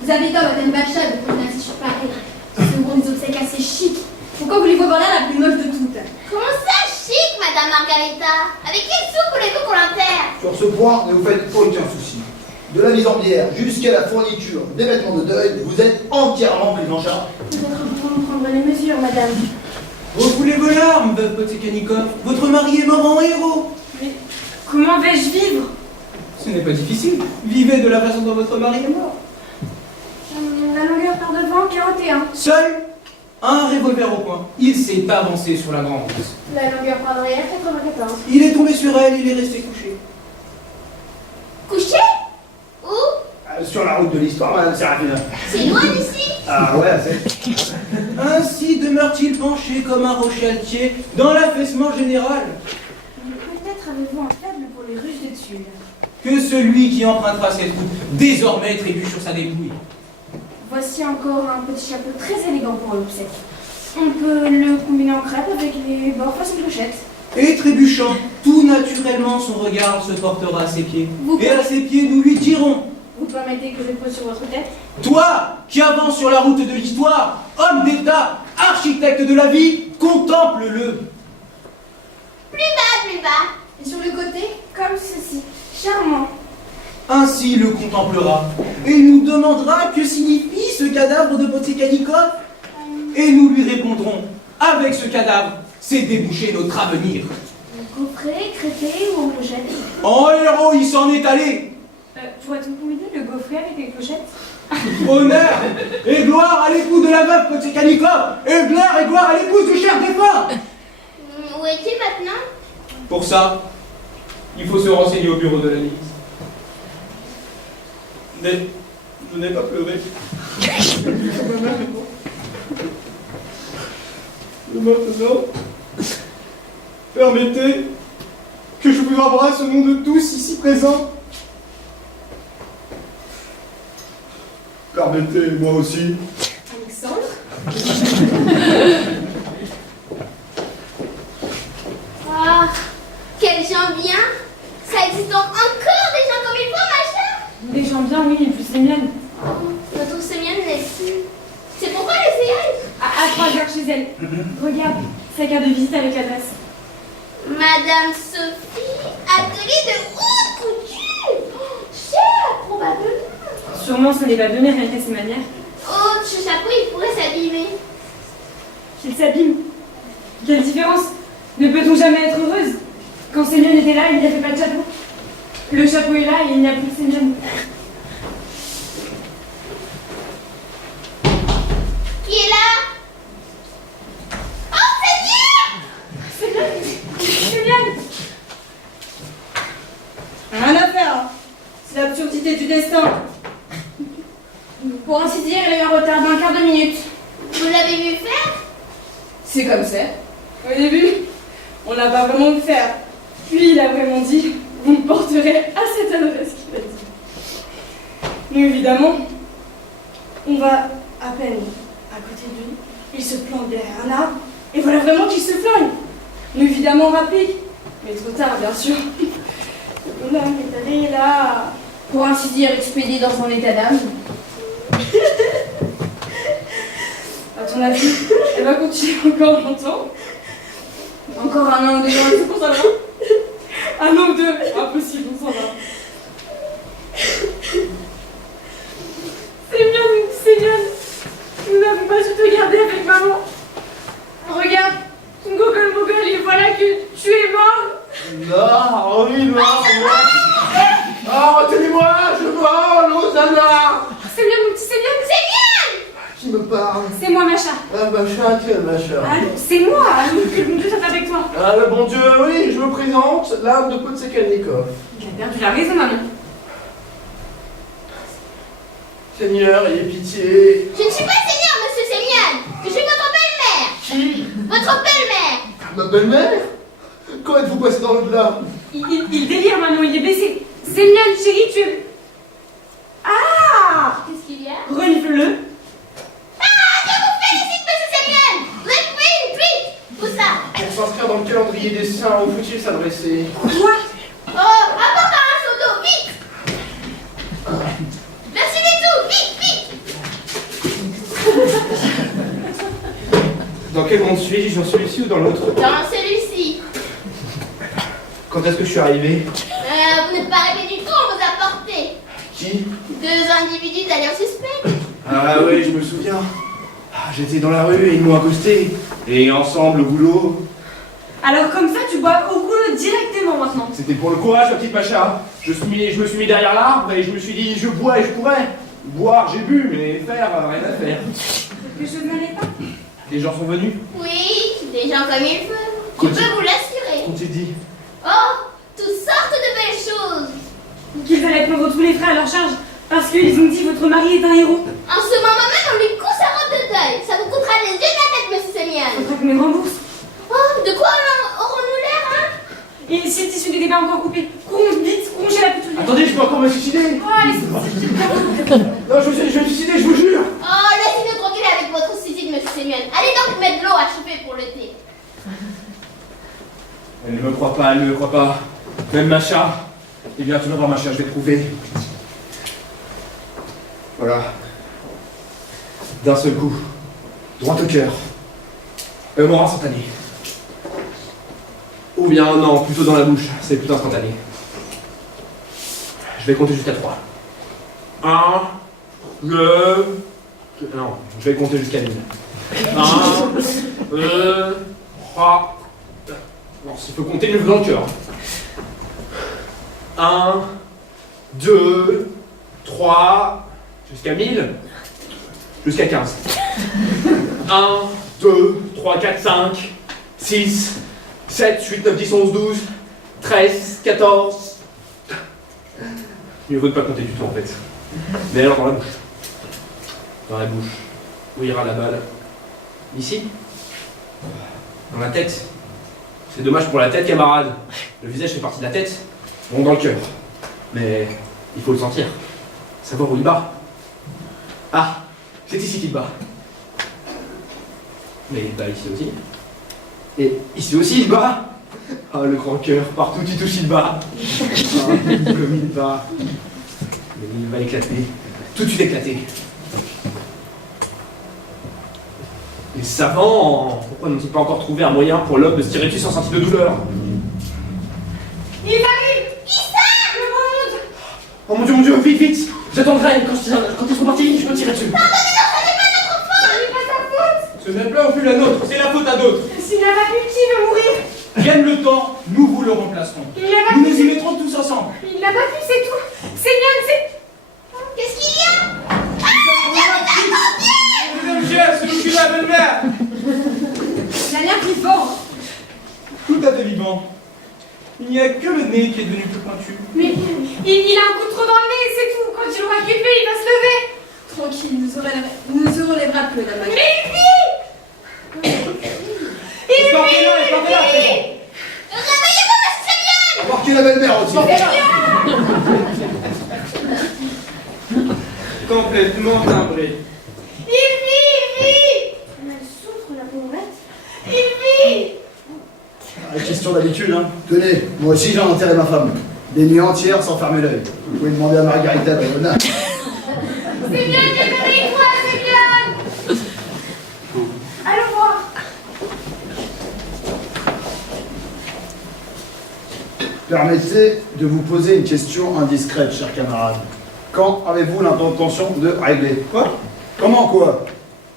Vous avez tort, madame Bacha, de prendre un t-shirt pareil. Ce seront des obsèques assez chic. Pourquoi voulez-vous avoir l'air la plus moche de toutes? Comment ça, chic, Madame Margarita? Avec quel sou voulez-vous qu'on l'enterre? Sur ce point, ne vous faites aucun souci. De la mise en bière jusqu'à la fourniture des vêtements de deuil, vous êtes entièrement pris en charge. Peut-être pouvons-nous prendre les mesures, madame. Refoulez vos larmes, veuve Potsékanikov. Votre mari est mort en héros. Mais comment vais-je vivre? Ce n'est pas difficile. Vivez de la façon dont votre mari est mort. La longueur par devant, 41. Seul, un revolver au poing. Il s'est avancé sur la grande route. La longueur par derrière, 94. Il est tombé sur elle, il est resté couché. Couché? Où? Sur la route de l'histoire, madame Séraphina. C'est loin d'ici. Ah ouais, c'est... Ainsi demeure-t-il penché comme un rocher altier dans l'affaissement général. Peut-être avez-vous un faible pour les ruches de Tulle. Que celui qui empruntera cette route désormais trébuche sur sa dépouille. Voici encore un petit chapeau très élégant pour l'obsèque. On peut le combiner en crêpe avec les bords façon clochette. Et trébuchant, tout naturellement son regard se portera à ses pieds. Et à ses pieds, nous lui dirons: Vous permettez que je le pose sur votre tête? toi, qui avances sur la route de l'histoire, homme d'État, architecte de la vie, contemple-le. Plus bas. Et sur le côté, comme ceci. Charmant. Ainsi le contemplera, et nous demandera que signifie ce cadavre de Potsékanikov. Et nous lui répondrons: avec ce cadavre, c'est déboucher notre avenir. Gaufret, crêpé ou en clochette? En héros, il s'en est allé. Pourrait-on combiner le gaufret avec les clochettes? Honneur et gloire à l'époux de la veuve Potsékanikov, et gloire à l'épouse du cher défunt. Où es-tu maintenant? Pour ça, il faut se renseigner au bureau de la milice. Mais je n'ai pas pleuré. Et maintenant, permettez que je vous embrasse au nom de tous ici présents. Permettez, moi aussi. Alexandre? Ah, quels gens bien. Ça existe donc encore des gens comme il faut, Macha? Des gens bien, oui, mais plus les miennes. Oh, notre Sémienne n'est plus. C'est pourquoi les CI? À 3 heures chez elle. Regarde, sa carte de visite avec l'adresse. Madame Sophie, atelier de haute couture. Oh, cher, probablement. Sûrement, ce n'est pas donné, rien qu'à ses manières. Oh, ce chapeau, il pourrait s'abîmer. Qu'il s'abîme. Quelle différence? Ne peut-on jamais être heureuse? Quand Sémione était là, il n'y avait pas de chapeau. Le chapeau est là et il n'y a plus de Sémione. ainsi dire, il a eu un retard d'un quart de minute. Vous l'avez vu faire? C'est comme ça. Au début, on n'a pas vraiment de faire. Puis il a vraiment dit, vous me porterez à cette adresse qu'il a dit. Nous, évidemment, on va à peine à côté de lui. Il se plante derrière un arbre. Et voilà vraiment qu'il se flingue. Nous, évidemment, rapide. Mais trop tard, bien sûr. Le bonhomme est allé là. Pour ainsi dire, expédié dans son état d'âme. À ton avis, elle va continuer encore longtemps? Encore un an ou 2 ans, c'est pour ça va. Un an ou deux, impossible, on s'en va. C'est bien. Nous n'avons pas su te garder avec maman. Regarde, Ngogol, et voilà que tu es mort. Non, oui, non, ah, retenez-moi, je vole, Hosanna. C'est bien, mon petit, c'est bien. Qui me parle? C'est moi, Macha. Ah, Macha, quel Macha? Allô, c'est moi. Allô, que le bon Dieu soit avec toi. Ah, le bon Dieu, oui, je me présente, l'âme de Potsekalnikov. Il a perdu la raison, maman. Seigneur, ayez pitié. Je ne suis pas seigneur, monsieur Sémiane. Je suis votre belle-mère. Qui? Votre belle-mère. Ma belle-mère? Quand êtes-vous passé dans l'au-delà? Il délire, maman, il est blessé. Sémiane, chérie, tu es... Ah! Qu'est-ce qu'il y a? Renifle-le. Ah, je vous félicite, monsieur Sémiane. Vous êtes pris une tweet. Où ça? Pour s'inscrire dans le calendrier des saints, où faut-il s'adresser? Quoi? Oh, apporte un seau d'eau, vite. Merci les tout, vite. Dans quel monde suis-je? Dans celui-ci ou dans l'autre? Dans celui-ci. Quand est-ce que je suis arrivé? Vous n'êtes pas arrivé du tout, on vous a porté. Qui? 2 individus d'allure suspecte. Ah oui, je me souviens. Ah, j'étais dans la rue et ils m'ont accosté. Et ensemble au boulot. Alors comme ça, tu bois au boulot directement maintenant. C'était pour le courage, ma petite Macha. Je me suis mis derrière l'arbre et je me suis dit, je bois et je pourrais. Boire, j'ai bu, mais faire, rien à faire. Quelque chose n'allait pas. Les gens sont venus. Oui, des gens comme il faut. Je Qu'ont-ils- peux vous l'assurer. Qu'ont-ils dit? Oh, toutes sortes de belles choses. Qu'ils allaient prendre tous les frères à leur charge. Parce qu'ils ont dit votre mari est un héros. En ce moment même, on lui coud sa robe de deuil. Ça vous coûtera les yeux de la tête, monsieur Sémiane. Faudra que me rembourse. Oh, de quoi aurons-nous l'air, hein? Et si le tissu n'était pas encore coupé, courons vite, courons chez la petite. Attendez, je peux encore me suicider. Oh, allez, c'est Non, je vais me suicider, je vous jure. Oh, laissez-nous tranquille avec votre suicide, monsieur Sémiane. Allez donc mettre de l'eau à chauffer pour le thé. Elle ne me croit pas, elle ne me croit pas. Même Macha. Eh bien, tu vas voir Macha, je vais te prouver. Voilà. D'un seul coup. Droit au cœur. Mort instantané. Ou bien, non, plutôt dans la bouche. C'est plutôt instantané. Je vais compter jusqu'à 3. 1, 2... Non, je vais compter jusqu'à 1000. 1, 2, 3... Non, s'il faut compter, mieux dans le cœur. 1, 2, 3, jusqu'à 1000, jusqu'à 15. 1, 2, 3, 4, 5, 6, 7, 8, 9, 10, 11, 12, 13, 14. Mieux vaut ne pas compter du tout en fait. Mais alors dans la bouche. Dans la bouche. Où ira la balle? Ici? Dans la tête? C'est dommage pour la tête, camarade. Le visage fait partie de la tête, bon dans le cœur. Mais il faut le sentir. Savoir où il bat. Ah, c'est ici qu'il bat. Mais il bat ici aussi. Et ici aussi il bat. Ah, le grand cœur, partout il touche, il bat. Ah, comme il bat. Mais il va éclater. Tout de suite éclater. Les savants, pourquoi n'ont-ils pas encore trouvé un moyen pour l'homme de se tirer dessus sans sentir de douleur? Il arrive! Qui ça? Le monde! Oh mon dieu, vite, vite! J'attendrai, quand ils sont partis, je me tirerai dessus. Pardonnez-nous, ce n'est pas notre faute. Ce n'est pas ta faute! Ce n'est pas plus la nôtre, c'est la faute à d'autres. S'il n'a pas pu, qui veut mourir? Vienne le temps, nous vous le remplacerons. Il n'a pas Nous pu, nous y mettrons tous ensemble. il n'a pas pu, c'est tout! C'est bien, c'est... Qu'est-ce qu'il y a? Mesdames, chers, c'est nous qui la belle-mère. Il a l'air plus fort! Tout à fait vivant. Il n'y a que le nez qui est devenu plus pointu. Mais il a un coup de trop dans le nez, c'est tout! Quand il aura kiffé, il va se lever! Tranquille, nous aurons les bras pleins, la magie. Réveillez-vous, c'est bien! Embarquez la belle-mère aussi. Complètement timbré. Il vit! Elle souffre, la pauvrette. Il vit! Question d'habitude, hein. Tenez, moi aussi j'ai enterré ma femme. Des nuits entières sans fermer l'œil. Vous pouvez demander à Margarita Bayona. C'est bien, réveille-toi, c'est bien! Allons voir. Permettez de vous poser une question indiscrète, cher camarade. Quand avez-vous l'intention de régler? Quoi? Comment quoi?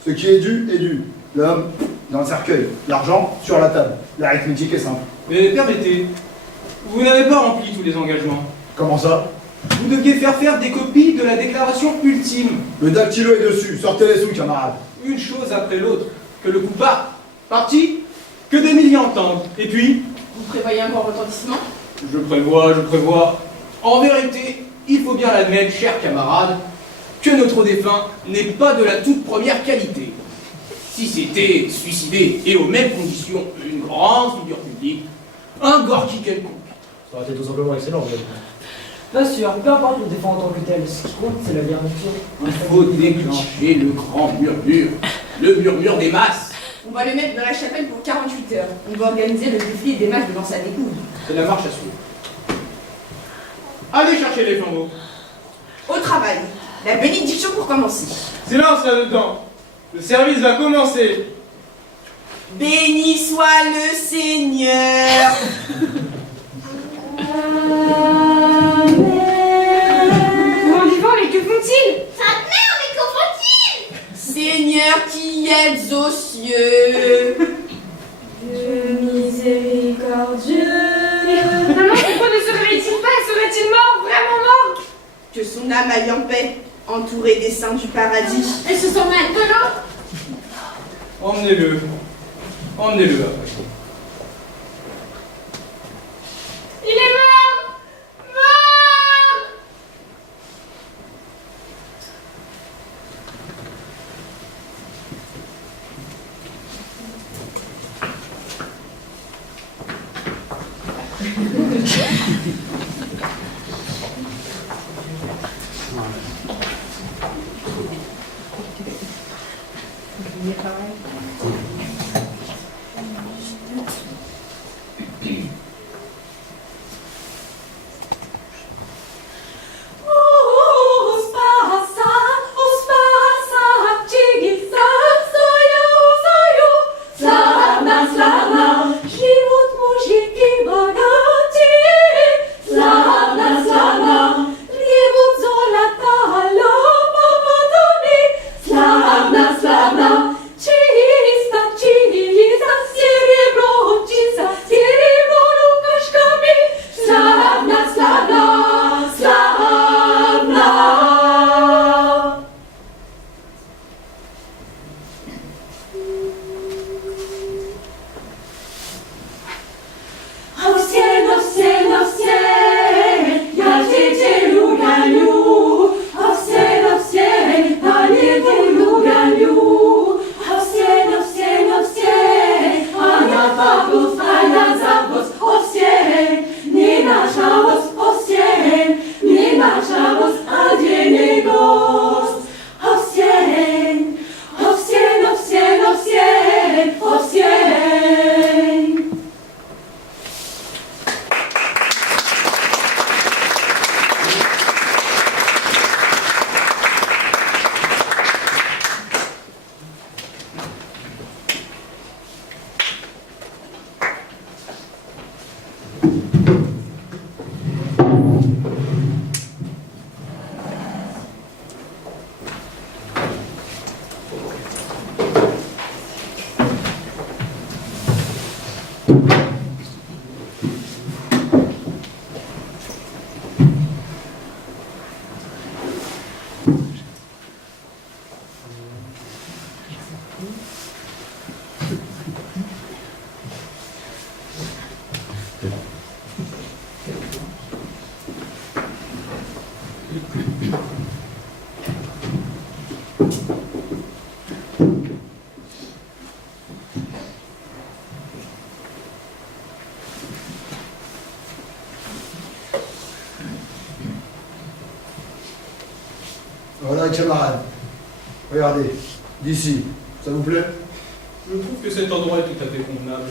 Ce qui est dû est dû. L'homme dans le cercueil, l'argent sur la table. L'arithmétique est simple. Mais permettez, vous n'avez pas rempli tous les engagements. Comment ça? Vous deviez faire des copies de la déclaration ultime. Le dactylo est dessus, sortez les sous, camarade. Une chose après l'autre. Que le coup part. Parti. Que des milliers entendent. Et puis, Vous prévoyez un grand retentissement? je prévois. En vérité, il faut bien l'admettre, chers camarades, que notre défunt n'est pas de la toute première qualité. Si c'était suicidé et aux mêmes conditions une grande figure publique, un gorky quelconque. Ça aurait été tout simplement excellent, vous avez dit. Pas sûr, peu importe le défend en tant que tel, ce qui compte c'est la garniture. Il faut déclencher le grand murmure, le murmure des masses. On va le mettre dans la chapelle pour 48 heures. On va organiser le défilé des matchs devant sa découvre. C'est la marche à suivre. Allez chercher les flambeaux. Au travail. La bénédiction pour commencer. Silence là-dedans. Le service va commencer. Béni soit le Seigneur. Bon vivant, mais que font-ils? Sa mère, mais qu'en faut-il? Seigneur qui êtes aux cieux. Dieu miséricordieux. Maman, pourquoi ne se réveille-t-il pas? Serait-il mort? Vraiment mort? Que son âme aille en paix, entourée des saints du paradis. Et ce sont maintenant? Emmenez-le. Emmenez-le après. Il est mort! Mort! Slavna, slavna, czysta camarades. Regardez, d'ici, ça vous plaît? Je trouve que cet endroit est tout à fait convenable.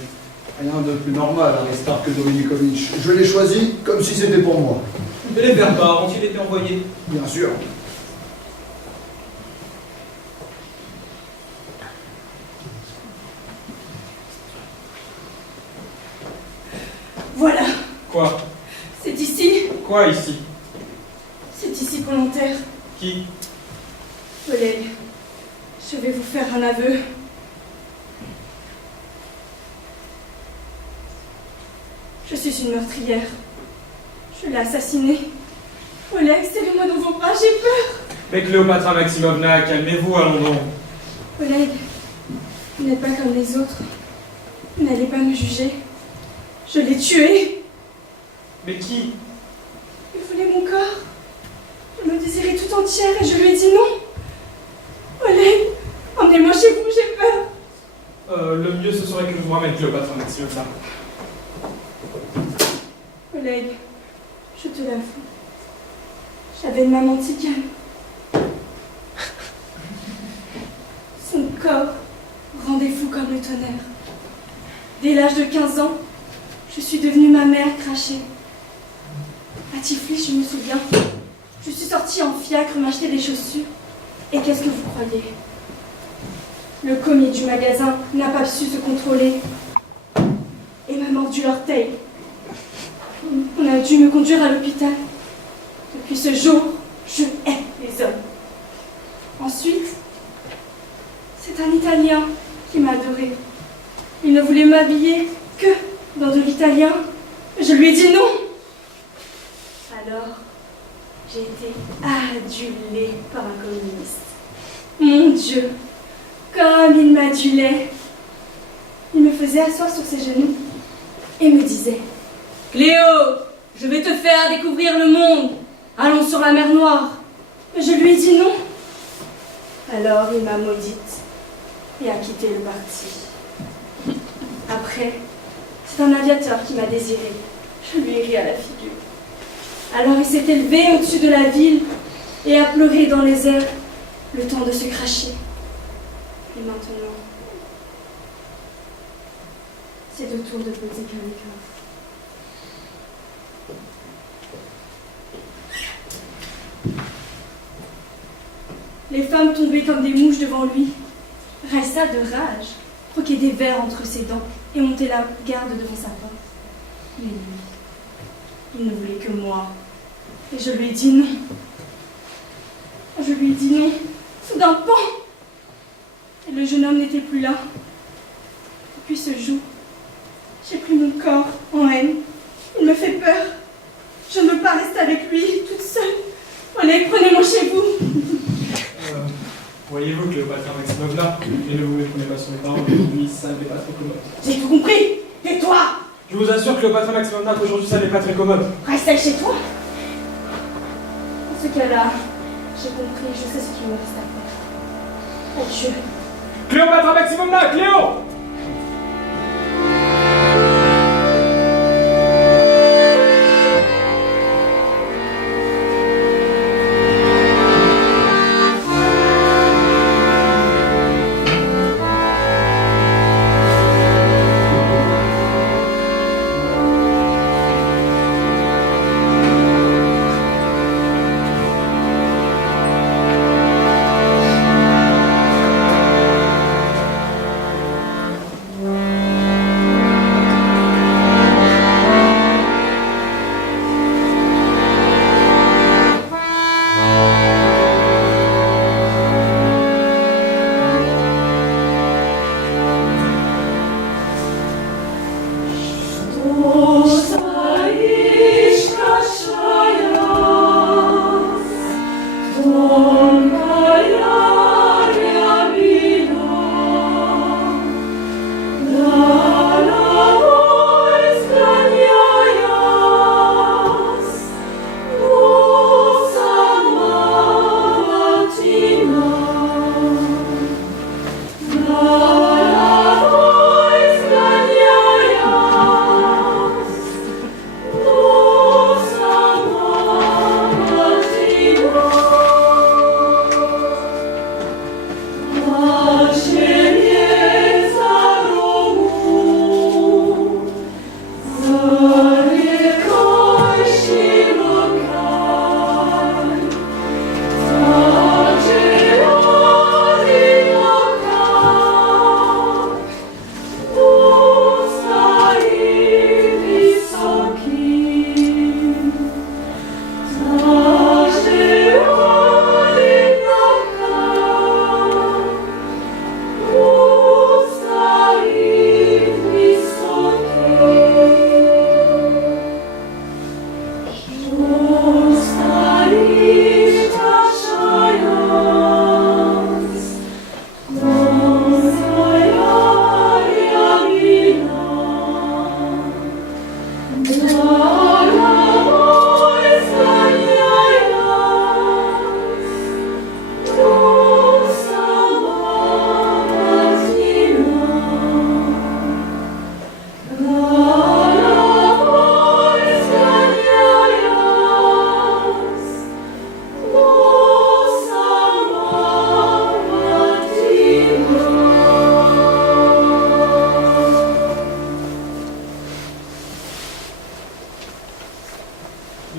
Rien de plus normal, Aristarque Dominikovitch. Je l'ai choisi comme si c'était pour moi. Et les Verbas ont-ils été envoyés? Bien sûr. Voilà, Quoi? c'est ici. Quoi ici? C'est ici volontaire. Qui? Oleg, je vais vous faire un aveu. Je suis une meurtrière. Je l'ai assassiné. Oleg, serrez-moi dans vos bras, j'ai peur. Mais Cléopatra Maximovna, calmez-vous, allons donc. Oleg, vous n'êtes pas comme les autres. Vous n'allez pas me juger. Je l'ai tué. Mais qui? Il voulait mon corps. Je me désirais tout entière et je lui ai dit non. Oleg, emmenez-moi chez vous, j'ai peur. Le mieux ce serait que je vous ramène Cléopatra Maximovna. Oleg, je te l'avoue. J'avais une maman tzigane. Son corps rendait fou comme le tonnerre. Dès l'âge de 15 ans, je suis devenue ma mère crachée. À Tiflis, je me souviens, je suis sortie en fiacre m'acheter des chaussures. Et qu'est-ce que vous croyez? Le commis du magasin n'a pas su se contrôler et m'a mordu l'orteil. On a dû me conduire à l'hôpital. Depuis ce jour, je hais les hommes. Ensuite, c'est un Italien qui m'a adorée. Il ne voulait m'habiller que dans de l'italien. Je lui ai dit non. Alors, j'ai été adulée par un communiste. Mon Dieu, comme il m'adulait. Il me faisait asseoir sur ses genoux et me disait: Cléo, je vais te faire découvrir le monde. Allons sur la mer Noire. Je lui ai dit non. Alors il m'a maudite et a quitté le parti. Après, c'est un aviateur qui m'a désirée. Je lui ai ri à la figure. Alors il s'est élevé au-dessus de la ville et a pleuré dans les airs le temps de se cracher. Et maintenant, c'est au tour de Potekanikov. Les femmes tombaient comme des mouches devant lui. Raissa, de rage, croquait des vers entre ses dents et montait la garde devant sa porte. Mais lui, il ne voulait que moi. Et je lui ai dit non. Je lui ai dit non. Soudain, pan! Et le jeune homme n'était plus là. Depuis ce jour, j'ai pris mon corps en haine. Il me fait peur. Je ne veux pas rester avec lui, toute seule. Oleg, prenez-moi chez vous. Voyez-vous, Cléopatra Maximovna, et ne vous méprenez pas sur les paroles, aujourd'hui, ça n'est pas très commode. J'ai tout compris. Et toi? Je vous assure, Cléopatra Maximovna, qu'aujourd'hui, ça n'est pas très commode. Reste chez toi. Dans ce cas-là, j'ai compris, je sais ce qu'il me reste à faire. Adieu. Cléopatra Maximovna, Cléo!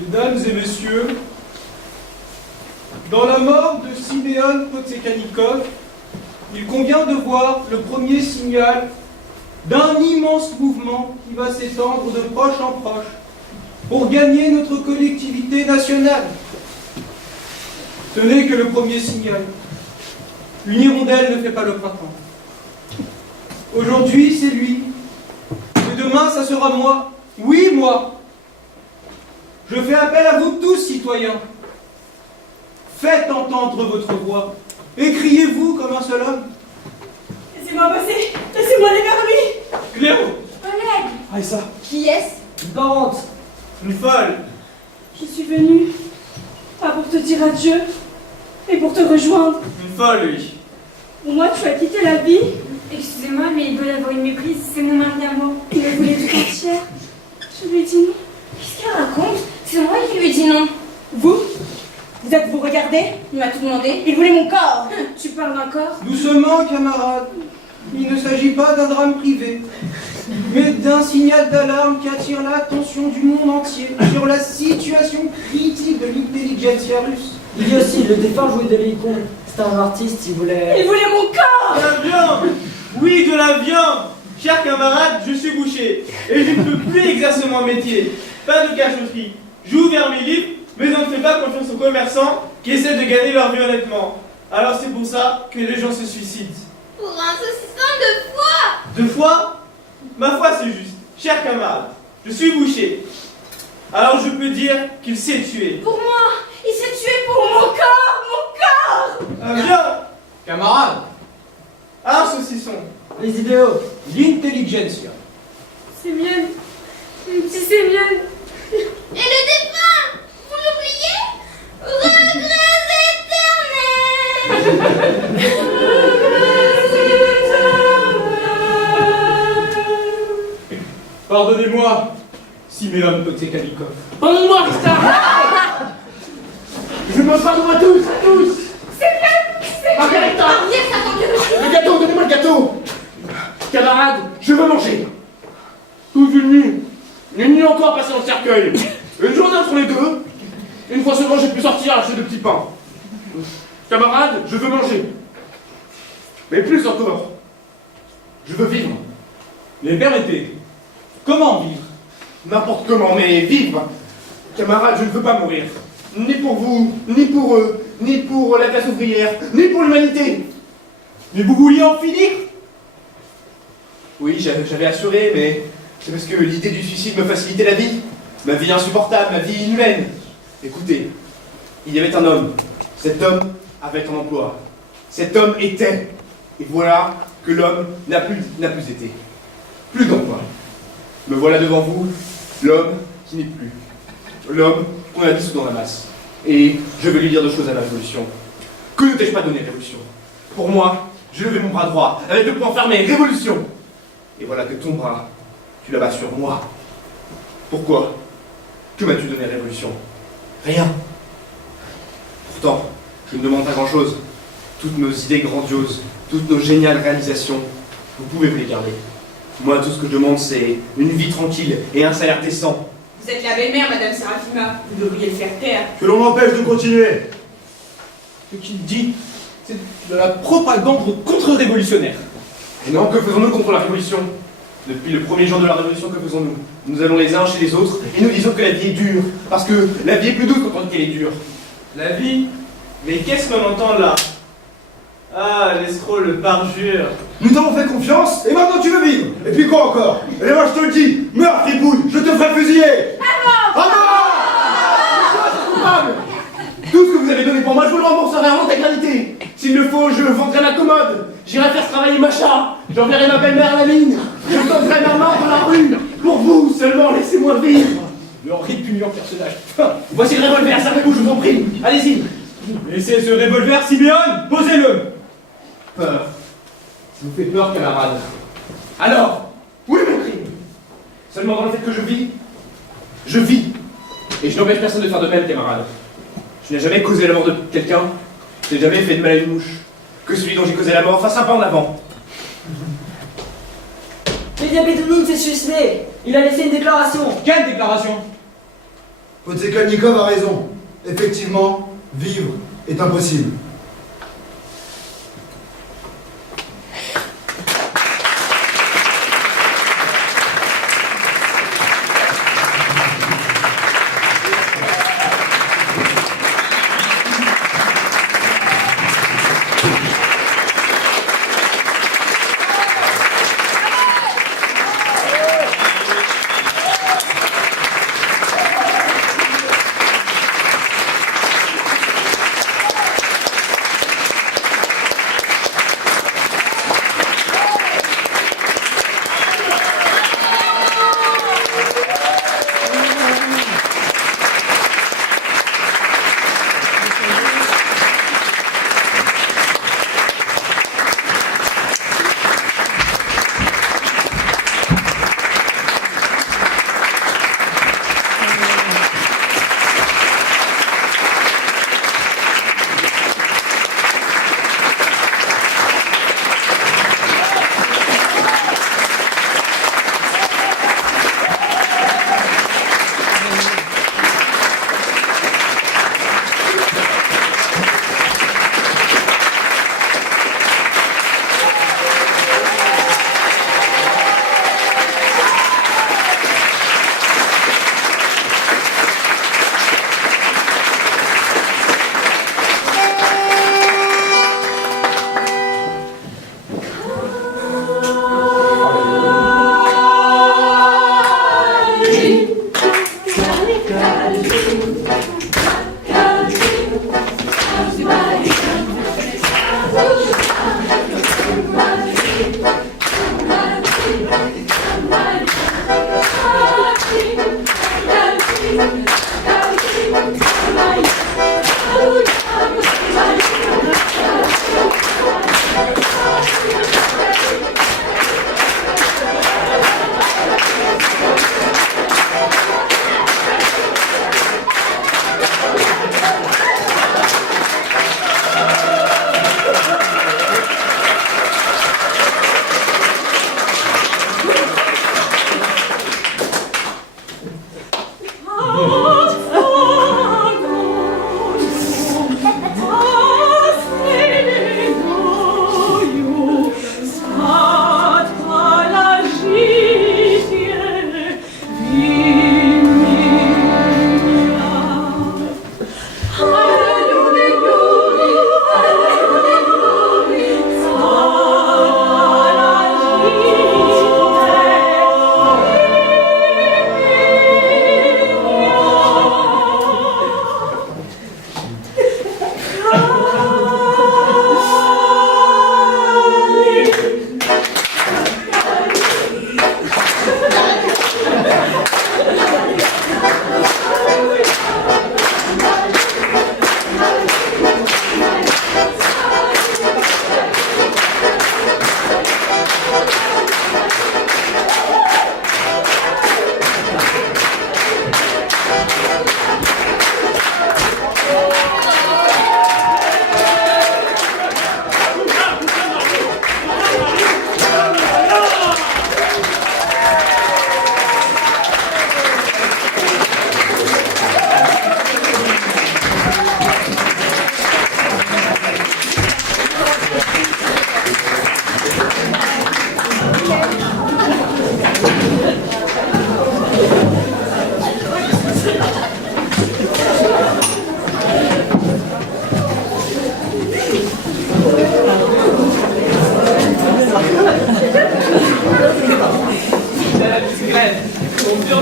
Mesdames et messieurs, dans la mort de Simeon Potsékanikov, il convient de voir le premier signal d'un immense mouvement qui va s'étendre de proche en proche pour gagner notre collectivité nationale. Ce n'est que le premier signal. Une hirondelle ne fait pas le printemps. Aujourd'hui, c'est lui. Et demain, ça sera moi. Oui, moi. Je fais appel à vous tous, citoyens. Faites entendre votre voix. Écriez-vous comme un seul homme. Laissez-moi passer. Laissez-moi aller vers lui. Cléo. Oleg. Aïssa. Qui est-ce? Une parente. Une folle. Je suis venue, pas pour te dire adieu, mais pour te rejoindre. Une folle, lui. Pour moi, tu as quitté la vie. Excusez-moi, mais il doit y avoir une méprise. C'est mon mari à moi. Il me voulait tout entière. Je lui ai dit non. Qu'est-ce qu'elle raconte? C'est moi qui lui ai dit non. Vous êtes-vous regardé? Il m'a tout demandé. Il voulait mon corps. Tu parles d'un corps? Doucement, camarades. Il ne s'agit pas d'un drame privé, mais d'un signal d'alarme qui attire l'attention du monde entier sur la situation critique de l'intelligentsia russe. Il y a aussi le défunt jouet de l'icône. C'est un artiste, il voulait mon corps. De la viande. Oui, de la viande. Chers camarades, je suis boucher et je ne peux plus exercer mon métier. Pas de cachotterie. J'ouvre vers mes livres, mais on ne fait pas confiance aux commerçants qui essaient de gagner leur vie honnêtement. Alors c'est pour ça que les gens se suicident. Pour un saucisson de foie. De foi? Ma foi, c'est juste. Chers camarades, je suis boucher. Alors je peux dire qu'il s'est tué. Pour moi, il s'est tué pour mon corps. Viens. Camarades, Un saucisson. les idéaux. l'intelligentsia. C'est mienne. Mon petit c'est mienne. Et le défunt, vous l'oubliez? Regrets éternels. Pardonnez-moi, Simeon Potsékanikov. Pardonne-moi, Rista. Je me pardonne à tous, Margarita. Le gâteau, donnez-moi le gâteau. Camarades, je veux manger. Toute une nuit encore passée dans le cercueil. Une journée entre les deux. Une fois seulement j'ai pu sortir acheter de petits pains. Camarades, je veux manger. Mais plus encore, je veux vivre. Mais permettez, comment vivre? N'importe comment, mais vivre. Camarades, je ne veux pas mourir. Ni pour vous, ni pour eux, ni pour la classe ouvrière, ni pour l'humanité. Mais vous vouliez en finir? Oui, j'avais assuré, mais c'est parce que l'idée du suicide me facilitait la vie. Ma vie insupportable, ma vie inhumaine. Écoutez, il y avait un homme. Cet homme avait un emploi. Cet homme était. Et voilà que l'homme n'a plus été. Plus d'emploi. Me voilà devant vous, l'homme qui n'est plus. L'homme qu'on a dissous dans la masse. Et je veux lui dire deux choses à la révolution. Que ne t'ai-je pas donné, révolution? Pour moi, je levais mon bras droit, avec le poing fermé, révolution. Et voilà que ton bras, tu l'as bas sur moi. Pourquoi? Que m'as-tu donné, révolution? Rien. Pourtant, je ne demande pas grand-chose. toutes nos idées grandioses, toutes nos géniales réalisations, vous pouvez vous les garder. Moi, tout ce que je demande, c'est une vie tranquille et un salaire décent. Vous êtes la belle-mère, Madame Séraphima. Vous devriez le faire taire. Que l'on m'empêche de continuer. Ce qu'il dit, c'est de la propagande contre-révolutionnaire. Et non, que faisons-nous contre la révolution? Depuis le premier jour de la révolution, que faisons-nous? Nous allons les uns chez les autres et nous disons que la vie est dure, parce que la vie est plus douce quand on dit qu'elle est dure. La vie? Mais qu'est-ce qu'on entend là? Ah, l'escroc, le parjure. Nous t'avons fait confiance et maintenant tu veux vivre. Et puis quoi encore? Et moi je te le dis, meurs fripouille, je te ferai fusiller. Ah non! Tout ce que vous avez donné pour moi, je vous le rembourserai en intégralité. S'il le faut, je vendrai ma commode. J'irai faire travailler ma chat. J'enverrai ma belle-mère à la mine. Je tendrai ma main dans la rue. Pour vous, seulement laissez-moi vivre. Le répugnant personnage. Voici le revolver, servez-vous, je vous en prie. Allez-y. Laissez ce revolver, Siméon, posez-le. Peur. Ça vous fait peur, camarade. Alors, où est mon crime? Seulement dans le fait que je vis. Je vis. Et je n'empêche personne de faire de même, camarade. Je n'ai jamais causé la mort de quelqu'un. Je n'ai jamais fait de mal à une mouche. Que celui dont j'ai causé la mort fasse un pas en avant. Lydia Bédounine s'est suicidé. Il a laissé une déclaration. Quelle déclaration? Podsekalnikov a raison. Effectivement, vivre est impossible.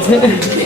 Allez.